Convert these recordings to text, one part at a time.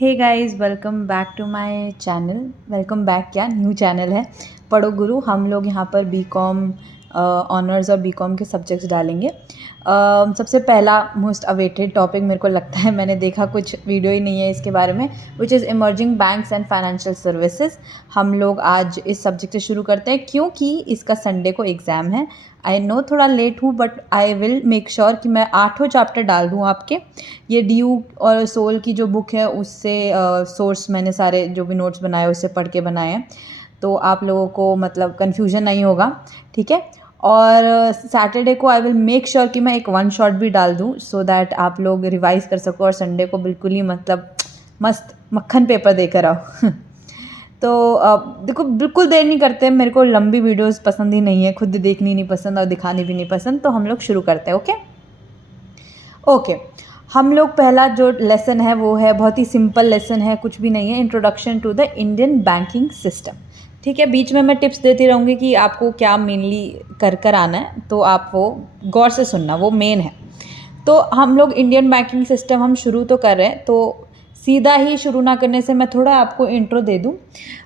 Hey guys, welcome back to my channel. Welcome back क्या, new channel है पढ़ो गुरु। हम लोग यहाँ पर बीकॉम ऑनर्स और बीकॉम के सब्जेक्ट्स डालेंगे। सबसे पहला मोस्ट अवेटेड टॉपिक मेरे को लगता है, मैंने देखा कुछ वीडियो ही नहीं है इसके बारे में, which is emerging banks and financial services. हम लोग आज इस सब्जेक्ट से शुरू करते हैं क्योंकि इसका संडे को एग्ज़ाम है। आई नो थोड़ा लेट हूँ, but I will make sure कि मैं 8 चैप्टर डाल दूँ आपके। ये ड्यू और सोल की जो बुक है उससे सोर्स मैंने सारे जो भी नोट्स बनाए उससे पढ़ के बनाए हैं, तो आप लोगों को मतलब कन्फ्यूजन नहीं होगा, ठीक है। और सैटरडे को आई विल मेक श्योर कि मैं एक वन शॉट भी डाल दूँ, सो दैट आप लोग रिवाइज़ कर सको और संडे को बिल्कुल ही मतलब मस्त मक्खन पेपर देकर आओ। तो देखो, बिल्कुल देर नहीं करते, मेरे को लंबी वीडियोस पसंद ही नहीं है, खुद देखनी नहीं पसंद और दिखानी भी नहीं पसंद, तो हम लोग शुरू करते हैं। ओके। हम लोग पहला जो लेसन है वो है, बहुत ही सिंपल लेसन है, कुछ भी नहीं है, introduction to the Indian banking system. ठीक है, बीच में मैं टिप्स देती रहूँगी कि आपको क्या मेनली कर आना है, तो आप वो गौर से सुनना, वो मेन है। तो हम लोग इंडियन बैंकिंग सिस्टम हम शुरू तो कर रहे हैं, तो सीधा ही शुरू ना करने से मैं थोड़ा आपको इंट्रो दे दूँ।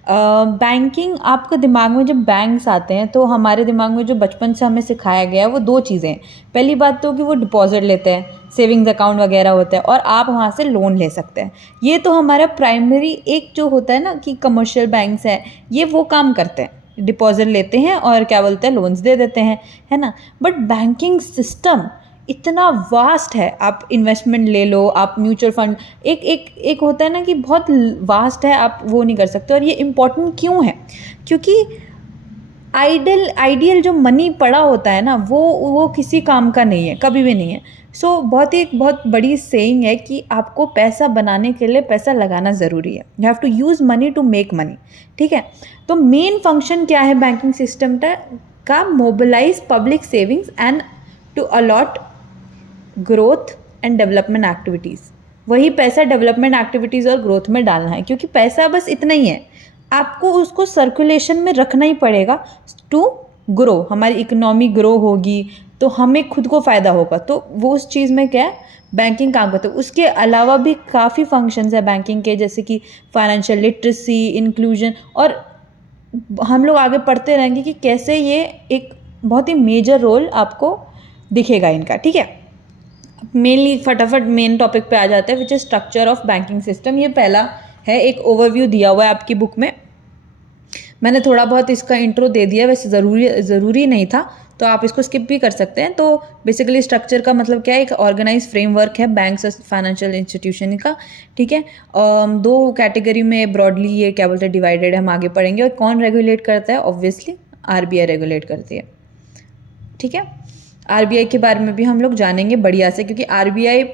बैंकिंग, आपके दिमाग में जब बैंक्स आते हैं तो हमारे दिमाग में जो बचपन से हमें सिखाया गया है वो दो चीज़ें हैं। पहली बात तो कि वो डिपॉजिट लेते हैं, सेविंग्स अकाउंट वगैरह होता है और आप वहाँ से लोन ले सकते हैं। ये तो हमारा प्राइमरी एक जो होता है ना कि कमर्शियल बैंक्स हैं, ये वो काम करते हैं, डिपॉजिट लेते हैं और क्या बोलते हैं, लोन्स दे देते हैं, है ना। बट बैंकिंग सिस्टम इतना वास्ट है, आप इन्वेस्टमेंट ले लो, आप म्यूचुअल फंड, एक एक एक होता है ना कि बहुत वास्ट है, आप वो नहीं कर सकते। और ये इम्पोर्टेंट क्यों है? क्योंकि आइडियल जो मनी पड़ा होता है ना, वो किसी काम का नहीं है, कभी भी नहीं है। सो बहुत बड़ी सेइंग है कि आपको पैसा बनाने के लिए पैसा लगाना ज़रूरी है। You have to use money to make money, ठीक है। तो मेन फंक्शन क्या है बैंकिंग सिस्टम का? Mobilise public savings and to allot growth and development activities. वही पैसा डेवलपमेंट एक्टिविटीज़ और ग्रोथ में डालना है, क्योंकि पैसा बस इतना ही है, आपको उसको सर्कुलेशन में रखना ही पड़ेगा टू ग्रो। हमारी इकोनॉमी ग्रो होगी तो हमें खुद को फ़ायदा होगा, तो वो उस चीज़ में क्या है, बैंकिंग काम करता है। उसके अलावा भी काफ़ी फंक्शंस है बैंकिंग के, जैसे कि फाइनेंशियल लिटरेसी, इंक्लूजन, और हम लोग आगे पढ़ते रहेंगे कि कैसे ये एक बहुत ही मेजर रोल आपको दिखेगा इनका, ठीक है। मेनली फटाफट मेन टॉपिक पे आ जाते हैं, which is structure of banking system. ये पहला है, एक ओवरव्यू दिया हुआ है आपकी बुक में, मैंने थोड़ा बहुत इसका इंट्रो दे दिया, वैसे ज़रूरी नहीं था, तो आप इसको स्किप भी कर सकते हैं। तो बेसिकली स्ट्रक्चर का मतलब क्या है, एक ऑर्गेनाइज फ्रेमवर्क है बैंक्स और फाइनेंशियल इंस्टीट्यूशन का, ठीक है। दो कैटेगरी में ब्रॉडली ये क्या बोलते हैं डिवाइडेड है, हम आगे पढ़ेंगे। और कौन रेगुलेट करता है? ऑब्वियसली आरबीआई रेगुलेट करती है, ठीक है। आरबीआई के बारे में भी हम लोग जानेंगे बढ़िया से, क्योंकि आरबीआई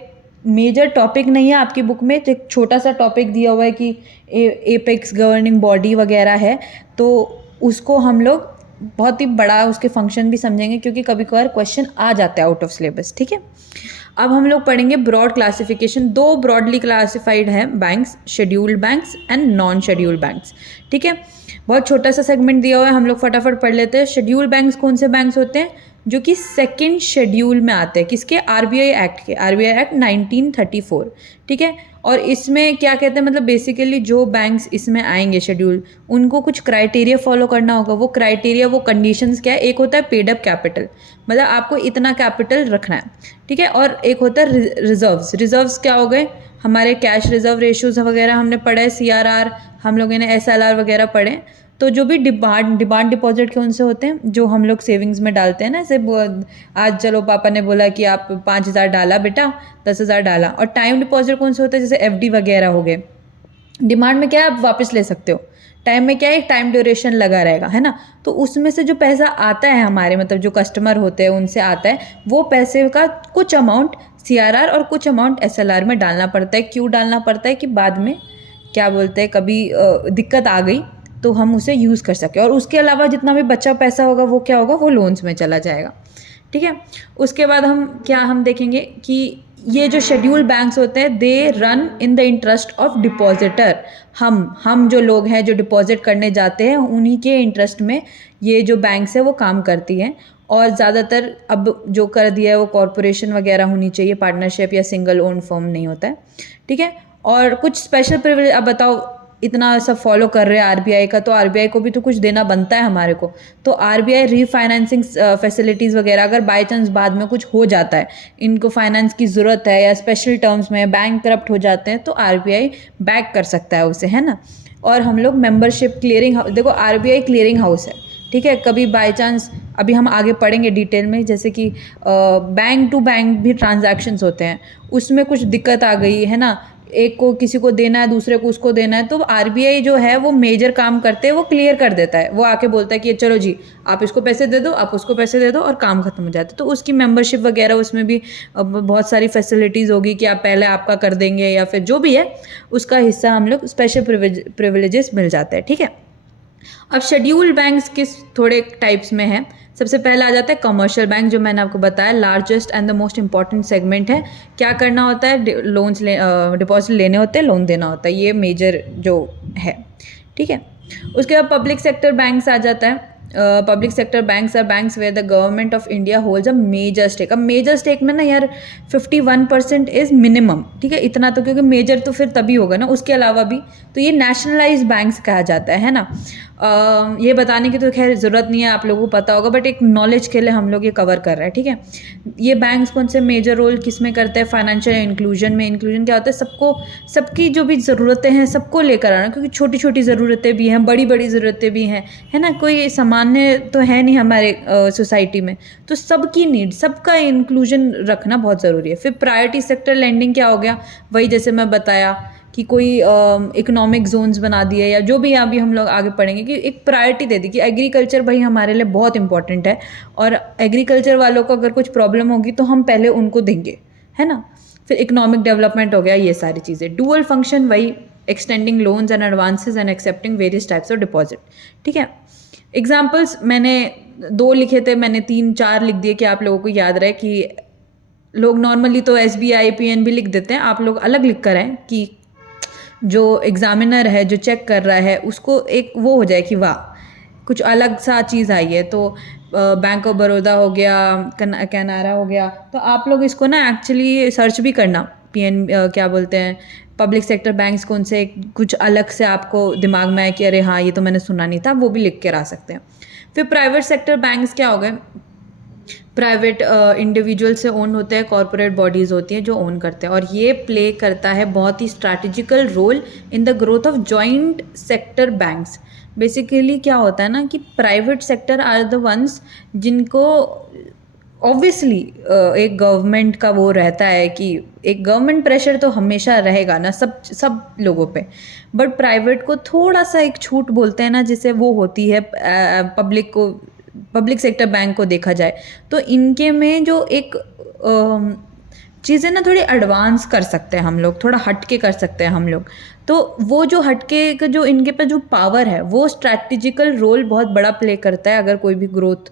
मेजर टॉपिक नहीं है आपकी बुक में, तो एक छोटा सा टॉपिक दिया हुआ है कि एपेक्स गवर्निंग बॉडी वगैरह है, तो उसको हम लोग बहुत ही बड़ा उसके फंक्शन भी समझेंगे, क्योंकि कभी कभार क्वेश्चन आ जाता है आउट ऑफ सिलेबस, ठीक है। अब हम लोग पढ़ेंगे ब्रॉड क्लासिफिकेशन। दो ब्रॉडली क्लासिफाइड हैं banks, scheduled banks and non scheduled banks, ठीक है। बहुत छोटा सा सेगमेंट दिया हुआ है, हम लोग फटाफट पढ़ लेते हैं। शेड्यूल्ड बैंक्स कौन से बैंक्स होते हैं? जो कि सेकेंड शेड्यूल में आते हैं, किसके? आरबीआई एक्ट के, आरबीआई एक्ट 1934, ठीक है। और इसमें क्या कहते हैं, मतलब बेसिकली जो बैंक्स इसमें आएंगे शेड्यूल, उनको कुछ क्राइटेरिया फॉलो करना होगा। वो क्राइटेरिया, वो कंडीशंस क्या है? एक होता है पेड अप कैपिटल, मतलब आपको इतना कैपिटल रखना है, ठीक है। और एक होता है रिजर्व्स क्या हो गए? हमारे कैश रिजर्व रेशियोज वगैरह हमने पढ़ा है, सीआरआर, हम लोगों ने एसएलआर वगैरह पढ़े। तो जो भी डिमांड डिपॉजिट कौन से होते हैं, जो हम लोग सेविंग्स में डालते हैं ना, जैसे आज चलो पापा ने बोला कि आप 5,000 डाला बेटा, 10,000 डाला। और टाइम डिपॉजिट कौन से होते हैं? जैसे एफडी वगैरह हो गए। डिमांड में क्या है, आप वापस ले सकते हो, टाइम में क्या है, एक टाइम ड्यूरेशन लगा रहेगा, है ना। तो उसमें से जो पैसा आता है हमारे, मतलब जो कस्टमर होते हैं उनसे आता है, वो पैसे का कुछ अमाउंट सीआरआर और कुछ अमाउंट एसएलआर में डालना पड़ता है। क्यों डालना पड़ता है? कि बाद में क्या बोलते हैं, कभी दिक्कत आ गई तो हम उसे यूज़ कर सकें। और उसके अलावा जितना भी बचा पैसा होगा वो क्या होगा, वो लोन्स में चला जाएगा, ठीक है। उसके बाद हम देखेंगे कि ये जो शेड्यूल बैंक्स होते हैं, they run in the interest of depositor. हम जो लोग हैं जो डिपॉजिट करने जाते हैं, उन्हीं के इंटरेस्ट में ये जो बैंक्स है वो काम करती हैं। और ज़्यादातर अब जो कर दिया है वो कॉरपोरेशन वगैरह होनी चाहिए, पार्टनरशिप या सिंगल ओन फर्म नहीं होता है, ठीक है। और कुछ स्पेशल प्रिविलेज, अब बताओ इतना सब फॉलो कर रहे हैं आरबीआई का, तो आरबीआई को भी तो कुछ देना बनता है हमारे को। तो आरबीआई रीफाइनेंसिंग फैसिलिटीज़ वगैरह, अगर बाई चांस बाद में कुछ हो जाता है, इनको फाइनेंस की ज़रूरत है या स्पेशल टर्म्स में बैंक करप्ट हो जाते हैं, तो आरबीआई बैक कर सकता है उसे, है ना। और हम लोग मेंबरशिप क्लियरिंग, देखो आरबीआई क्लियरिंग हाउस है, ठीक है। कभी बाय चांस, अभी हम आगे पढ़ेंगे डिटेल में, जैसे कि बैंक टू बैंक भी ट्रांजैक्शंस होते हैं, उसमें कुछ दिक्कत आ गई है ना, एक को किसी को देना है, दूसरे को उसको देना है, तो आरबीआई जो है वो मेजर काम करते हैं, वो क्लियर कर देता है। वो आके बोलता है कि चलो जी आप इसको पैसे दे दो, आप उसको पैसे दे दो, और काम खत्म हो जाता है। तो उसकी मेंबरशिप वगैरह, उसमें भी बहुत सारी फैसिलिटीज़ होगी कि आप पहले आपका कर देंगे या फिर जो भी है उसका हिस्सा हम लोग स्पेशल प्रिविलेजेस मिल जाते हैं, ठीक है। अब शेड्यूल्ड बैंक्स किस थोड़े टाइप्स में है। सबसे पहले आ जाता है कमर्शियल बैंक, जो मैंने आपको बताया largest and the most important segment है। क्या करना होता है, लोन्स डिपॉजिट लेने होते हैं, लोन देना होता है, ये मेजर जो है, ठीक है। उसके बाद पब्लिक सेक्टर बैंक्स आ जाता है। Public sector banks are banks where the government of India holds a major stake. अब मेजर स्टेक में ना यार 51% इज़ मिनिमम, ठीक है, इतना तो, क्योंकि मेजर तो फिर तभी होगा ना, उसके अलावा भी। तो ये नेशनलाइज बैंक्स कहा जाता है ना। ये बताने की तो खैर ज़रूरत नहीं है, आप लोगों को पता होगा, बट एक नॉलेज के लिए हम लोग ये कवर कर रहे हैं, ठीक है। ये बैंक्स कौन से मेजर रोल किस में करते हैं, फाइनेंशियल इंक्लूजन में। इंक्लूजन क्या होता है, सबको, सबकी जो भी ज़रूरतें हैं सबको लेकर आना, क्योंकि छोटी छोटी ज़रूरतें भी हैं, बड़ी बड़ी ज़रूरतें भी हैं, है ना। कोई सामान्य तो है नहीं हमारे सोसाइटी में, तो सबकी नीड, सबका इंक्लूजन रखना बहुत ज़रूरी है। फिर प्रायोरिटी सेक्टर लेंडिंग क्या हो गया, वही जैसे मैं बताया कि कोई इकोनॉमिक जोन्स बना दिए, या जो भी अभी हम लोग आगे पढ़ेंगे, कि एक प्रायोरिटी दे दी कि एग्रीकल्चर भाई हमारे लिए बहुत इंपॉर्टेंट है, और एग्रीकल्चर वालों को अगर कुछ प्रॉब्लम होगी तो हम पहले उनको देंगे, है ना। फिर इकोनॉमिक डेवलपमेंट हो गया, ये सारी चीज़ें। डुअल फंक्शन, वही extending loans and advances and accepting various types of deposit, ठीक है। एग्जाम्पल्स मैंने 2 लिखे थे, मैंने 3-4 लिख दिए कि आप लोगों को याद रहे। कि लोग नॉर्मली तो SBI PNB लिख देते हैं, आप लोग अलग लिख कर आए कि जो एग्जामिनर है, जो चेक कर रहा है, उसको एक वो हो जाए कि वाह कुछ अलग सा चीज़ आई है। तो बैंक ऑफ बड़ौदा हो गया, कैनारा हो गया, तो आप लोग इसको ना एक्चुअली सर्च भी करना, क्या बोलते हैं, पब्लिक सेक्टर बैंक्स कौन से, कुछ अलग से आपको दिमाग में आए कि अरे हाँ ये तो मैंने सुना नहीं था, वो भी लिख कर आ सकते हैं। फिर प्राइवेट सेक्टर बैंक्स क्या हो गए, प्राइवेट इंडिविजुअल से ओन होते हैं, कॉरपोरेट बॉडीज़ होती हैं जो ओन करते हैं, और ये प्ले करता है बहुत ही strategical role in the growth of joint sector banks. Basically क्या होता है ना कि private sector are the ones जिनको ऑब्वियसली एक गवर्नमेंट का वो रहता है कि एक गवर्नमेंट प्रेशर तो हमेशा रहेगा ना सब लोगों पे, बट प्राइवेट को थोड़ा सा एक छूट बोलते हैं ना, जिसे वो होती है पब्लिक सेक्टर बैंक को देखा जाए तो इनके में जो एक चीज़ें ना थोड़ी एडवांस कर सकते हैं हम लोग, थोड़ा हटके कर सकते हैं हम लोग। तो वो जो हटके का जो इनके पास जो पावर है वो स्ट्रैटेजिकल रोल बहुत बड़ा प्ले करता है। अगर कोई भी ग्रोथ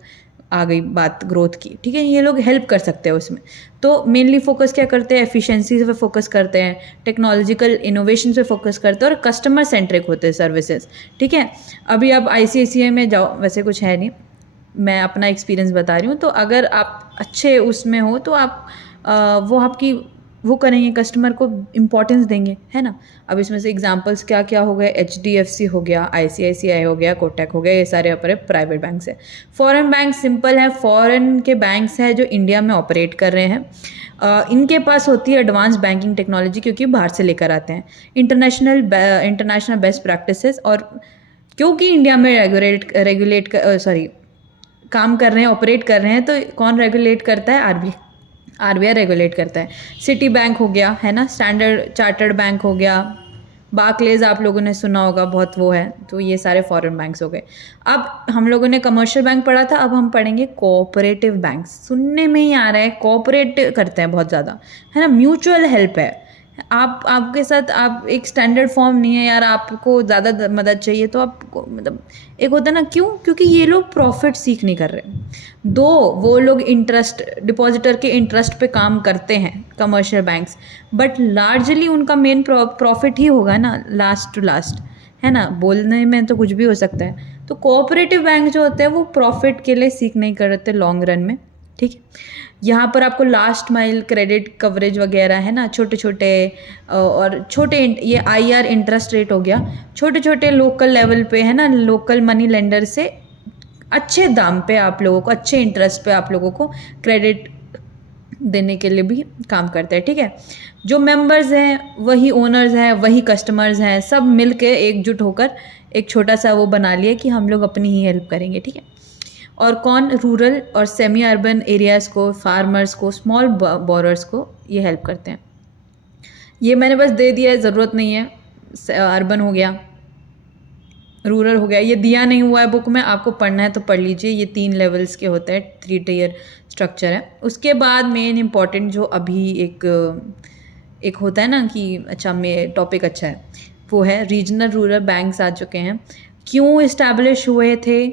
आ गई बात ग्रोथ की, ठीक है, ये लोग हेल्प कर सकते हैं उसमें। तो मेनली फोकस क्या करते हैं, एफिशिएंसी पे फोकस करते हैं, टेक्नोलॉजिकल इनोवेशन पे फोकस करते हैं, और कस्टमर सेंट्रिक होते हैं सर्विसेज, ठीक है। अभी आप ICICI में जाओ, वैसे कुछ है नहीं, मैं अपना एक्सपीरियंस बता रही हूँ। तो अगर आप अच्छे उसमें हो तो आप वो आपकी वो करेंगे, कस्टमर को इम्पोर्टेंस देंगे, है ना। अब इसमें से एग्जांपल्स क्या क्या हो गए, HDFC हो गया, ICICI हो गया, कोटक हो गया, ये सारे अपने प्राइवेट बैंक्स है। फॉरेन बैंक सिंपल है, फॉरेन के बैंक्स हैं जो इंडिया में ऑपरेट कर रहे हैं। इनके पास होती है एडवांस बैंकिंग टेक्नोलॉजी, क्योंकि बाहर से लेकर आते हैं इंटरनेशनल बेस्ट प्रैक्टिसेस, और क्योंकि इंडिया में रेगुलेट काम कर रहे हैं, ऑपरेट कर रहे हैं, तो कौन रेगुलेट करता है, आरबीआई रेगुलेट करता है। सिटी बैंक हो गया, है ना, स्टैंडर्ड चार्टर्ड बैंक हो गया, बार्कलेज आप लोगों ने सुना होगा, बहुत वो है। तो ये सारे फॉरेन बैंक्स हो गए। अब हम लोगों ने कमर्शियल बैंक पढ़ा था, अब हम पढ़ेंगे कोऑपरेटिव बैंक्स। सुनने में ही आ रहा है, कोऑपरेट करते हैं बहुत ज़्यादा, है ना, म्यूचुअल हेल्प है। आपके साथ आप एक स्टैंडर्ड फॉर्म नहीं है यार, आपको ज़्यादा मदद चाहिए तो आपको मतलब एक होता है ना, क्योंकि ये लोग प्रॉफिट सीख नहीं कर रहे। दो वो लोग इंटरेस्ट डिपॉजिटर के इंटरेस्ट पे काम करते हैं कमर्शियल बैंक्स, बट लार्जली उनका मेन प्रॉफिट ही होगा ना, लास्ट टू लास्ट, है ना। बोलने में तो कुछ भी हो सकता है। तो तो कोऑपरेटिव बैंक जो होते हैं वो प्रॉफिट के लिए सीख नहीं करते लॉन्ग रन में, ठीक है। यहाँ पर आपको लास्ट माइल क्रेडिट कवरेज वगैरह है ना, छोटे छोटे और छोटे ये IR इंटरेस्ट रेट हो गया, छोटे छोटे लोकल लेवल पे है ना, लोकल मनी लेंडर से अच्छे दाम पे आप लोगों को, अच्छे इंटरेस्ट पे आप लोगों को क्रेडिट देने के लिए भी काम करता है, ठीक है। जो मेंबर्स हैं वही ओनर्स हैं, वही कस्टमर्स हैं, सब मिल के एकजुट होकर एक छोटा सा वो बना लिया कि हम लोग अपनी ही हेल्प करेंगे, ठीक है। और कौन, रूरल और सेमी अर्बन एरियाज़ को, फार्मर्स को, स्मॉल बोरर्स को ये हेल्प करते हैं। ये मैंने बस दे दिया है, ज़रूरत नहीं है। अर्बन हो गया, रूरल हो गया, ये दिया नहीं हुआ है बुक में, आपको पढ़ना है तो पढ़ लीजिए। ये 3 लेवल्स के होते हैं, 3 टियर स्ट्रक्चर है। उसके बाद मेन इम्पॉर्टेंट जो अभी एक होता है ना कि अच्छा में टॉपिक अच्छा है, वो है रीजनल रूरल बैंक्स आ चुके हैं। क्यों इस्टेब्लिश हुए थे?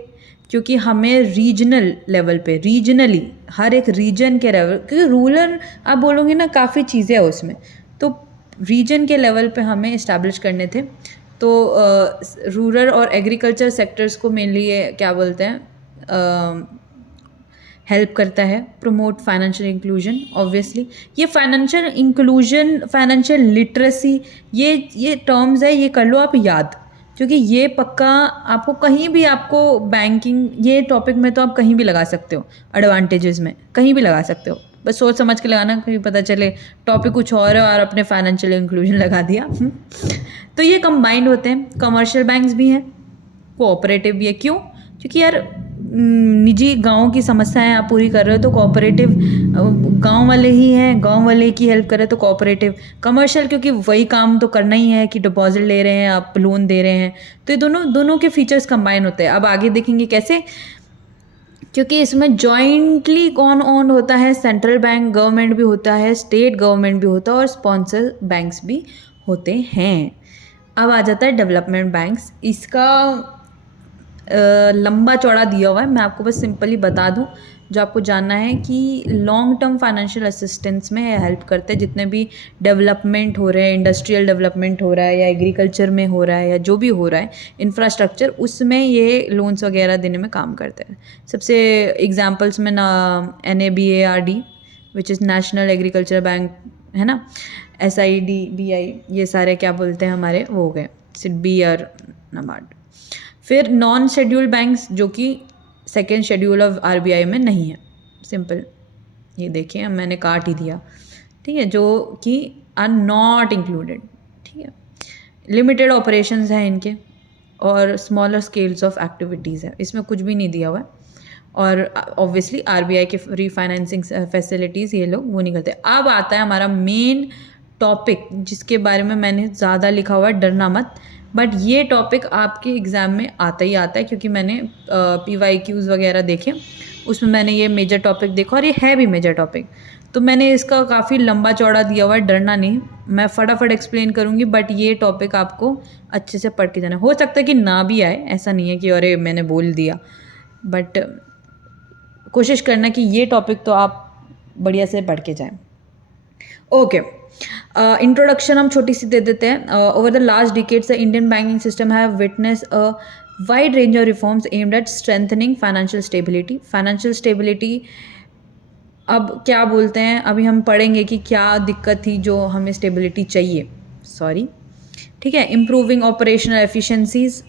क्योंकि हमें रीजनल लेवल पे, रीजनली हर एक रीजन के लेवल, क्योंकि रूरल आप बोलोगे ना काफ़ी चीज़ें हैं उसमें, तो रीजन के लेवल पे हमें इस्टेब्लिश करने थे। तो रूरल और एग्रीकल्चर सेक्टर्स को मेनली ये क्या बोलते हैं, हेल्प करता है। प्रमोट फाइनेंशियल इंक्लूजन, ऑब्वियसली ये फाइनेंशियल इंक्लूजन, फाइनेंशियल लिटरेसी, ये टर्म्स है, ये कर लो आप याद, क्योंकि ये पक्का आपको कहीं भी, आपको बैंकिंग ये टॉपिक में तो आप कहीं भी लगा सकते हो, एडवांटेजेस में कहीं भी लगा सकते हो, बस सोच समझ के लगाना, कहीं पता चले टॉपिक कुछ और है और अपने फाइनेंशियल इंक्लूजन लगा दिया। तो ये कंबाइंड होते हैं। कमर्शियल बैंक्स भी हैं, कोऑपरेटिव भी है। क्यों? क्योंकि यार निजी गाँव की समस्याएं आप पूरी कर रहे हो तो कोऑपरेटिव, गांव वाले ही हैं, गांव वाले की हेल्प कर रहे हो तो कोऑपरेटिव। कमर्शियल क्योंकि वही काम तो करना ही है कि डिपॉजिट ले रहे हैं आप, लोन दे रहे हैं, तो ये दोनों के फीचर्स कंबाइन होते हैं। अब आगे देखेंगे कैसे, क्योंकि इसमें जॉइंटली कौन ओन होता है, सेंट्रल बैंक गवर्नमेंट भी होता है, स्टेट गवर्नमेंट भी होता है और स्पॉन्सर बैंक्स भी होते हैं। अब आ जाता है डेवलपमेंट बैंक्स। इसका लंबा चौड़ा दिया हुआ है, मैं आपको बस सिंपली बता दूं जो आपको जानना है कि लॉन्ग टर्म फाइनेंशियल असिस्टेंस में हेल्प करते हैं। जितने भी डेवलपमेंट हो रहे हैं, इंडस्ट्रियल डेवलपमेंट हो रहा है या एग्रीकल्चर में हो रहा है या जो भी हो रहा है इंफ्रास्ट्रक्चर, उसमें ये लोन्स वगैरह देने में काम करते हैं। सबसे एग्जांपल्स में ना NABARD which is national agriculture bank है ना, SIDBI, ये सारे क्या बोलते हैं हमारे वो हो गए, SIDBI और NABARD। फिर नॉन शेड्यूल्ड बैंक्स जो कि सेकेंड शेड्यूल ऑफ RBI में नहीं है, सिंपल ये देखिए मैंने काट ही दिया, ठीक है, जो कि आर नॉट इंक्लूडेड, ठीक है। लिमिटेड ऑपरेशंस हैं इनके और स्मॉलर स्केल्स ऑफ एक्टिविटीज़ है, इसमें कुछ भी नहीं दिया हुआ है। और ऑब्वियसली RBI के रीफाइनेंसिंग फैसिलिटीज़ ये लोग वो नहीं करते। अब आता है हमारा मेन टॉपिक जिसके बारे में मैंने ज़्यादा लिखा हुआ है, डरना मत, बट ये टॉपिक आपके एग्ज़ाम में आता ही आता है, क्योंकि मैंने PYQs वगैरह देखे, उसमें मैंने ये मेजर टॉपिक देखा और ये है भी मेजर टॉपिक, तो मैंने इसका काफ़ी लंबा चौड़ा दिया हुआ है। डरना नहीं, मैं फटाफट एक्सप्लेन करूँगी, बट ये टॉपिक आपको अच्छे से पढ़ के जाना। हो सकता है कि ना भी आए, ऐसा नहीं है कि अरे मैंने बोल दिया, बट कोशिश करना कि ये टॉपिक तो आप बढ़िया से पढ़ के जाएं। ओके, इंट्रोडक्शन हम छोटी सी दे देते हैं। Over the last decades the Indian banking system have witness a wide range of reforms aimed at strengthening financial stability. Financial stability अब क्या बोलते हैं, अभी हम पढ़ेंगे कि क्या दिक्कत थी जो हमें स्टेबिलिटी चाहिए, ठीक है। Improving operational efficiencies,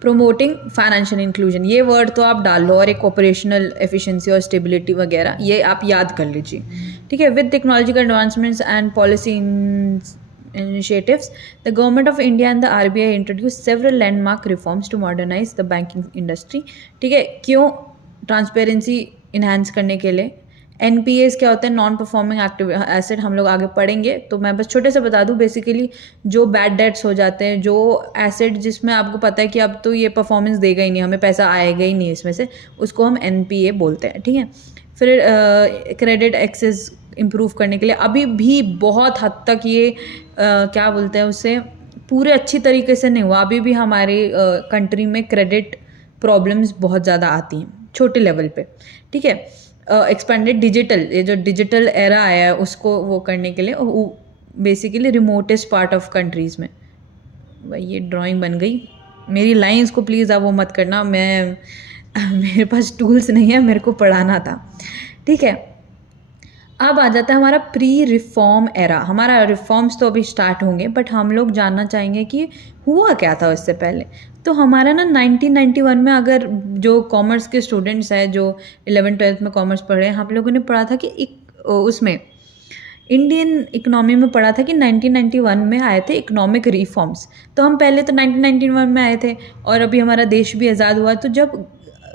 promoting financial inclusion, ये वर्ड तो आप डाल लो, और एक ऑपरेशनल एफिशिएंसी और स्टेबिलिटी वगैरह ये आप याद कर लीजिए, ठीक है। With technological advancements and policy initiatives, the government of India and the RBI introduced several landmark reforms to modernize the banking industry, ठीक है। क्यों? ट्रांसपेरेंसी इन्हांस करने के लिए। NPAs क्या होता है, नॉन परफॉर्मिंग एक्टिव एसेट, हम लोग आगे पढ़ेंगे, तो मैं बस छोटे से बता दूं, बेसिकली जो बैड डेट्स हो जाते हैं, जो एसेट जिसमें आपको पता है कि अब तो ये परफॉर्मेंस देगा ही नहीं, हमें पैसा आएगा ही नहीं इसमें से, उसको हम NPA बोलते हैं, ठीक है। फिर क्रेडिट एक्सेस इम्प्रूव करने के लिए अभी भी बहुत हद तक ये क्या बोलते हैं उससे पूरे अच्छी तरीके से नहीं हुआ, अभी भी हमारे कंट्री में क्रेडिट प्रॉब्लम्स बहुत ज़्यादा आती हैं छोटे लेवल पे, ठीक है। एक्सपेंडेड डिजिटल, ये जो डिजिटल एरा आया है उसको वो करने के लिए basically remotest part of countries में, भाई ये ड्राइंग बन गई, मेरी लाइंस को प्लीज़ आप वो मत करना, मैं मेरे पास टूल्स नहीं है, मेरे को पढ़ाना था, ठीक है। अब आ जाता है हमारा प्री रिफॉर्म एरा। हमारा रिफॉर्म्स तो अभी स्टार्ट होंगे, बट हम लोग जानना चाहेंगे कि हुआ क्या था उससे पहले। तो हमारा ना 1991 में, अगर जो कॉमर्स के स्टूडेंट्स हैं जो 11th-12th में कॉमर्स पढ़ रहे हैं, हम लोगों ने पढ़ा था कि उसमें इंडियन इकोनॉमी में पढ़ा था कि 1991 में आए थे इकोनॉमिक रिफॉर्म्स। तो हम पहले तो 1991 में आए थे और अभी हमारा देश भी आज़ाद हुआ। तो जब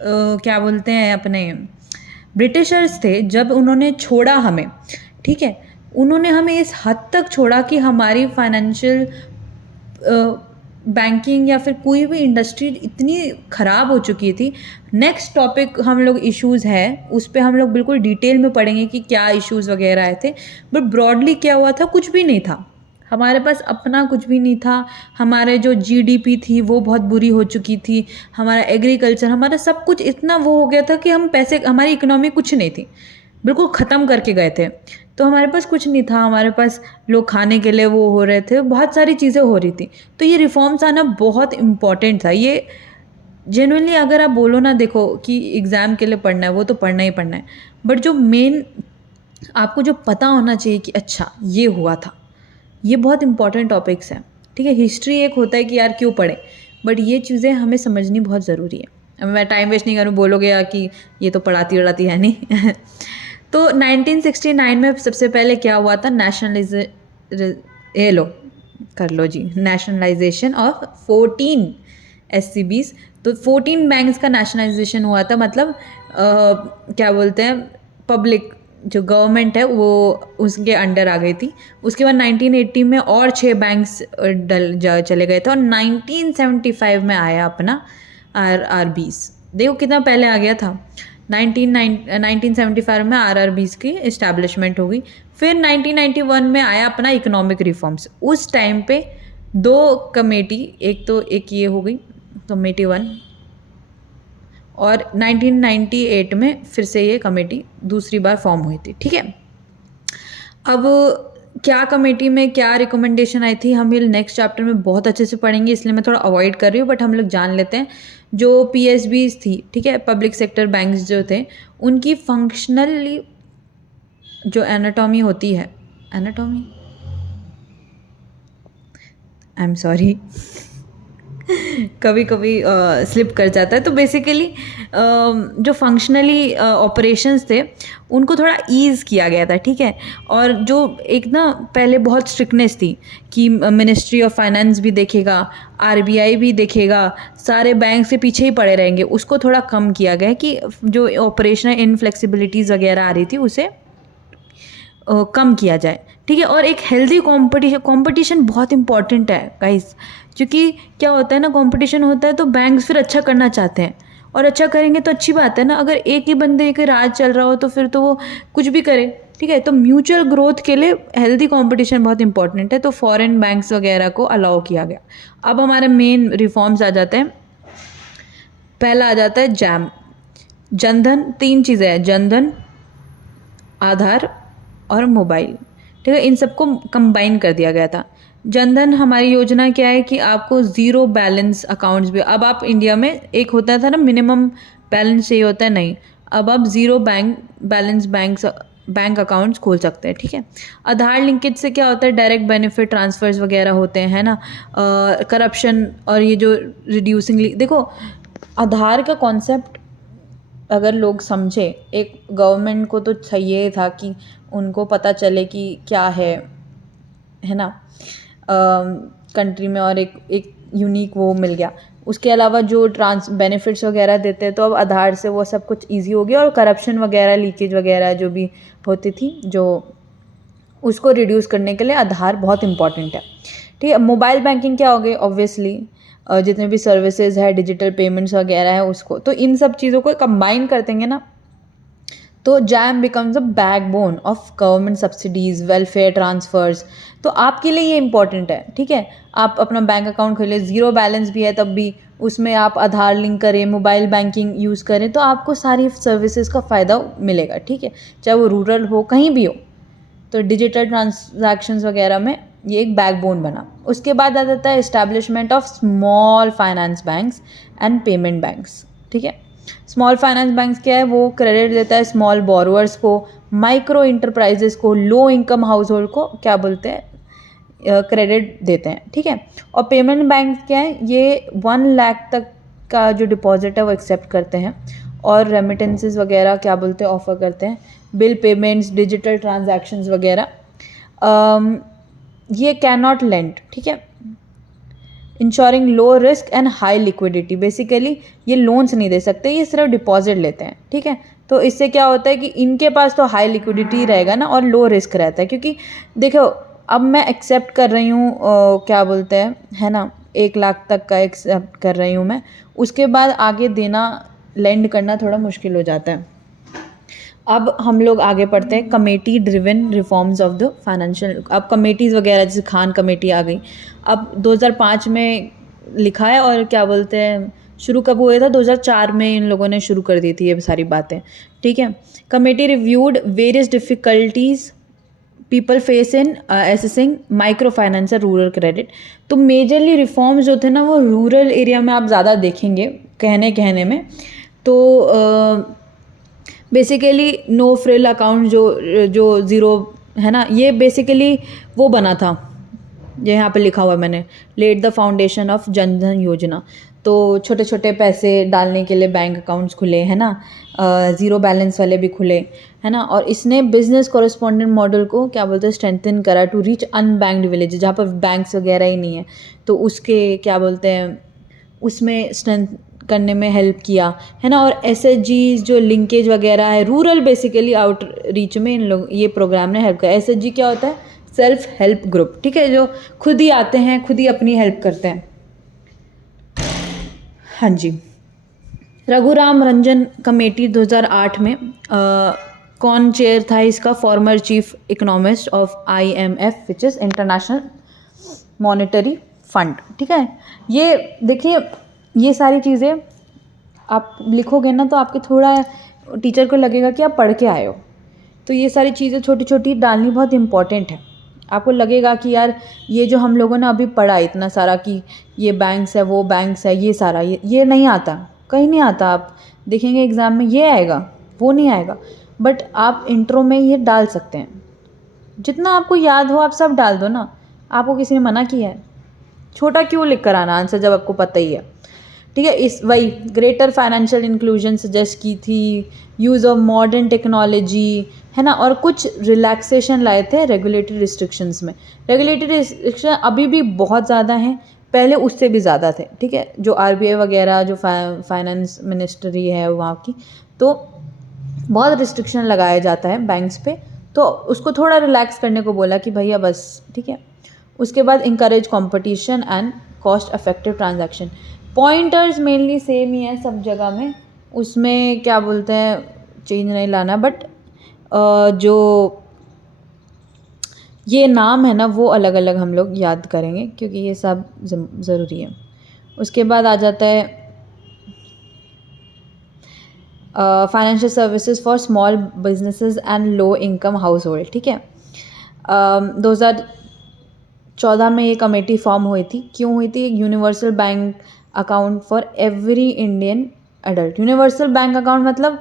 क्या बोलते हैं अपने ब्रिटिशर्स थे, जब उन्होंने छोड़ा हमें, ठीक है, उन्होंने हमें इस हद तक छोड़ा कि हमारी फाइनेंशियल बैंकिंग या फिर कोई भी इंडस्ट्री इतनी ख़राब हो चुकी थी। नेक्स्ट टॉपिक हम लोग इश्यूज़ है, उस पे हम लोग बिल्कुल डिटेल में पढ़ेंगे कि क्या इश्यूज़ वगैरह आए थे। बट ब्रॉडली क्या हुआ था, कुछ भी नहीं था, हमारे पास अपना कुछ भी नहीं था। हमारे जो जीडीपी थी वो बहुत बुरी हो चुकी थी, हमारा एग्रीकल्चर, हमारा सब कुछ इतना वो हो गया था कि हम पैसे, हमारी इकोनॉमी कुछ नहीं थी, बिल्कुल ख़त्म करके गए थे। तो हमारे पास कुछ नहीं था, हमारे पास लोग खाने के लिए वो हो रहे थे, बहुत सारी चीज़ें हो रही थी। तो ये रिफॉर्म्स आना बहुत इम्पॉर्टेंट था। ये जेन्युइनली अगर आप बोलो ना, देखो कि एग्ज़ाम के लिए पढ़ना है, वो तो पढ़ना ही पढ़ना है, बट जो मेन आपको जो पता होना चाहिए कि अच्छा ये हुआ था, ये बहुत इंपॉर्टेंट टॉपिक्स हैं, ठीक है। हिस्ट्री एक होता है कि यार क्यों पढ़ें, बट ये चीज़ें हमें समझनी बहुत ज़रूरी है। अब मैं टाइम वेस्ट नहीं करूँ, बोलोगे यार कि ये तो पढ़ाती वढ़ाती है नहीं। तो 1969 में सबसे पहले क्या हुआ था, ये लो कर लो जी, नेशनलाइजेशन ऑफ 14 SCBs। तो 14 बैंक्स का नेशनलाइजेशन हुआ था, मतलब क्या बोलते हैं, पब्लिक जो गवर्नमेंट है वो उसके अंडर आ गई थी। उसके बाद 1980 में और 6 बैंक्स चले गए थे और 1975 में आया अपना RRBs। देखो कितना पहले आ गया था। 1975 में RRBs की इस्टेब्लिशमेंट हो गई। फिर 1991 में आया अपना इकोनॉमिक रिफॉर्म्स। उस टाइम पे 2 कमेटी, एक ये हो गई कमेटी 1, और 1998 में फिर से ये कमेटी दूसरी बार फॉर्म हुई थी, ठीक है। अब क्या कमेटी में क्या रिकमेंडेशन आई थी, हम ये नेक्स्ट चैप्टर में बहुत अच्छे से पढ़ेंगे, इसलिए मैं थोड़ा अवॉइड कर रही हूँ, बट हम लोग जान लेते हैं। जो PSBs थी, ठीक है, पब्लिक सेक्टर बैंक्स जो थे, उनकी फंक्शनली जो एनाटॉमी होती है, एनाटॉमी, आई एम सॉरी कभी कभी स्लिप कर जाता है। तो बेसिकली जो फंक्शनली ऑपरेशंस थे उनको थोड़ा ईज़ किया गया था, ठीक है। और जो एक ना पहले बहुत स्ट्रिक्टनेस थी कि मिनिस्ट्री ऑफ फाइनेंस भी देखेगा, RBI भी देखेगा, सारे बैंक के पीछे ही पड़े रहेंगे, उसको थोड़ा कम किया गया कि जो ऑपरेशनल इनफ्लेक्सिबिलिटीज़ वगैरह आ रही थी उसे कम किया जाए, ठीक है। और एक हेल्दी कंपटीशन बहुत इंपॉर्टेंट है गाइस, क्योंकि क्या होता है ना, कंपटीशन होता है तो बैंक्स फिर अच्छा करना चाहते हैं, और अच्छा करेंगे तो अच्छी बात है ना। अगर एक ही बंदे के राज चल रहा हो तो फिर तो वो कुछ भी करे, ठीक है। तो म्यूचुअल ग्रोथ के लिए हेल्दी कंपटीशन बहुत इंपॉर्टेंट है, तो फॉरेन बैंक्स वगैरह को अलाउ किया गया। अब हमारे मेन रिफॉर्म्स आ जाते हैं। पहला आ जाता है जैम, जनधन। 3 चीज़ें हैं, जनधन, आधार और मोबाइल, ठीक है। इन सबको कंबाइन कर दिया गया था। जनधन हमारी योजना क्या है कि आपको ज़ीरो बैलेंस अकाउंट्स भी, अब आप इंडिया में एक होता था ना मिनिमम बैलेंस चाहिए होता है, नहीं, अब आप ज़ीरो बैलेंस बैंक अकाउंट्स खोल सकते हैं, ठीक है। आधार लिंकेज से क्या होता है, डायरेक्ट बेनिफिट ट्रांसफर्स वगैरह होते हैं, है ना। करप्शन और ये जो रिड्यूसिंग, देखो आधार का कॉन्सेप्ट अगर लोग समझे, एक गवर्नमेंट को तो चाहिए था कि उनको पता चले कि क्या है ना, कंट्री में, और एक यूनिक वो मिल गया। उसके अलावा जो बेनिफिट्स वगैरह देते हैं, तो अब आधार से वो सब कुछ इजी हो गया, और करप्शन वगैरह, लीकेज वगैरह जो भी होती थी, जो उसको रिड्यूस करने के लिए आधार बहुत इंपॉर्टेंट है, ठीक है। मोबाइल बैंकिंग क्या हो गई, ऑब्वियसली जितने भी सर्विसेज है, डिजिटल पेमेंट्स वगैरह है उसको, तो इन सब चीज़ों को कंबाइन कर देंगे ना, तो JAM becomes a backbone of government subsidies, welfare transfers. तो आपके लिए ये इंपॉर्टेंट है, ठीक है। आप अपना बैंक अकाउंट खोलें, ज़ीरो बैलेंस भी है तब भी उसमें आप आधार लिंक करें, मोबाइल बैंकिंग यूज़ करें, तो आपको सारी सर्विसेज का फ़ायदा मिलेगा, ठीक है, चाहे वो रूरल हो, कहीं भी हो। तो डिजिटल ट्रांजैक्शंस वगैरह में ये एक बैकबोन बना। उसके बाद आ जाता है establishment of small finance banks and payment banks. ठीक है, स्मॉल फाइनेंस बैंक्स क्या है, वो क्रेडिट देता है स्मॉल बोरोअर्स को, माइक्रो इंटरप्राइजेस को, लो इनकम हाउस होल्ड को क्या बोलते हैं, क्रेडिट देते हैं। ठीक है, और पेमेंट बैंक क्या है, ये 1 लाख तक का जो डिपॉजिट है वो एक्सेप्ट करते हैं और रेमिटेंसेस वगैरह क्या बोलते हैं ऑफर करते हैं, बिल पेमेंट्स, डिजिटल ट्रांजैक्शंस वगैरह। ये कैन नॉट लेंड। ठीक है, insuring low risk and high liquidity, basically ये लोन्स नहीं दे सकते, ये सिर्फ डिपॉजिट लेते हैं। ठीक है, तो इससे क्या होता है कि इनके पास तो हाई लिक्विडिटी रहेगा ना और लो रिस्क रहता है, क्योंकि देखो अब मैं एक्सेप्ट कर रही हूँ क्या बोलते हैं, है ना, 1 लाख तक का एक्सेप्ट कर रही हूँ मैं, उसके बाद आगे देना, लेंड करना थोड़ा मुश्किल हो जाता है। अब हम लोग आगे पढ़ते हैं committee driven reforms of the financial. अब कमेटीज़ वगैरह जैसे खान कमेटी आ गई, अब 2005 में लिखा है, और क्या बोलते हैं शुरू कब हुए था, 2004 में इन लोगों ने शुरू कर दी थी ये सारी बातें। ठीक है, committee reviewed various difficulties people face in assessing micro finance और रूरल क्रेडिट। तो मेजरली रिफॉर्म्स जो थे ना वो रूरल एरिया में आप ज़्यादा देखेंगे कहने में। तो बेसिकली नो फ्रिल अकाउंट जो ज़ीरो है ना, ये बेसिकली वो बना था, ये यहाँ पे लिखा हुआ है मैंने, lead the foundation of Jan Dhan योजना। तो छोटे छोटे पैसे डालने के लिए बैंक अकाउंट्स खुले, है ना, ज़ीरो बैलेंस वाले भी खुले, है ना, और इसने बिजनेस कॉरेस्पॉन्डेंट मॉडल को क्या बोलते हैं स्ट्रेंथन करा टू रीच अनबैंक्ड विलेज, जहाँ पर बैंक्स वगैरह ही नहीं है, तो उसके क्या बोलते हैं उसमें स्ट्रेंथ करने में हेल्प किया, है ना। और एसएचजी जो लिंकेज वगैरह है रूरल बेसिकली आउट रीच में इन लोग ये प्रोग्राम ने हेल्प किया। एसएचजी क्या होता है, सेल्फ हेल्प ग्रुप। ठीक है, जो खुद ही आते हैं, खुद ही अपनी हेल्प करते हैं। हाँ जी, रघुराम रंजन कमेटी 2008 में कौन चेयर था इसका, former chief economist of IMF which is international monetary fund. ठीक है, ये देखिए ये सारी चीज़ें आप लिखोगे ना तो आपके थोड़ा टीचर को लगेगा कि आप पढ़ के आए हो, तो ये सारी चीज़ें छोटी छोटी डालनी बहुत इंपॉर्टेंट है। आपको लगेगा कि यार ये जो हम लोगों ने अभी पढ़ा इतना सारा कि ये बैंक्स है वो बैंक्स है, ये सारा ये नहीं आता, कहीं नहीं आता। आप देखेंगे एग्ज़ाम में ये आएगा वो नहीं आएगा, बट आप इंट्रो में ये डाल सकते हैं, जितना आपको याद हो आप सब डाल दो ना, आपको किसी ने मना किया है, छोटा क्यों लिख कर आना आंसर जब आपको पता ही है। ठीक है, इस वही ग्रेटर फाइनेंशियल इंक्लूजन सजेस्ट की थी, यूज़ ऑफ मॉडर्न टेक्नोलॉजी, है ना, और कुछ रिलैक्सेशन लाए थे रेगुलेटरी रिस्ट्रिक्शंस में। रेगुलेटरी रिस्ट्रिक्शन अभी भी बहुत ज़्यादा हैं, पहले उससे भी ज़्यादा थे। ठीक है, जो RBI वगैरह जो फाइनेंस मिनिस्ट्री है वहाँ की, तो बहुत रिस्ट्रिक्शन लगाया जाता है बैंक्स पे, तो उसको थोड़ा रिलैक्स करने को बोला कि भैया बस। ठीक है, उसके बाद encourage competition and cost effective transaction. Pointers mainly same ही है सब जगह में, उसमें क्या बोलते हैं चेंज नहीं लाना, बट जो ये नाम है ना वो अलग अलग हम लोग याद करेंगे क्योंकि ये सब ज़रूरी है। उसके बाद आ जाता है financial services for small businesses and low income house hold. ठीक है, 2014 में ये कमेटी फॉर्म हुई थी। क्यों हुई थी, universal bank account for every Indian adult. Universal bank account मतलब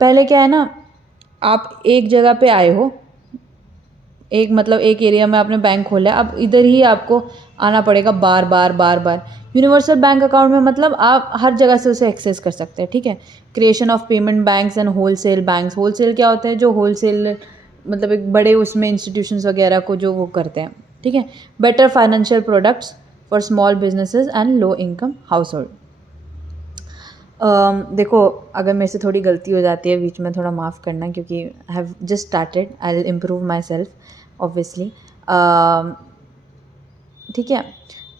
पहले क्या है ना, आप एक जगह पे आए हो, एक मतलब एक एरिया में आपने बैंक खोला है, अब इधर ही आपको आना पड़ेगा बार बार। यूनिवर्सल बैंक अकाउंट में मतलब आप हर जगह से उसे एक्सेस कर सकते हैं। ठीक है, creation of payment banks and wholesale banks. Wholesale क्या होते हैं, जो होलसेल मतलब एक बड़े उसमें इंस्टीट्यूशंस वगैरह को जो वो करते हैं। ठीक है, better financial products for small businesses and low income house hold. देखो अगर मेरे से थोड़ी गलती हो जाती है बीच में, थोड़ा माफ़ करना क्योंकि I have just started, I will improve my self obviously. ठीक है,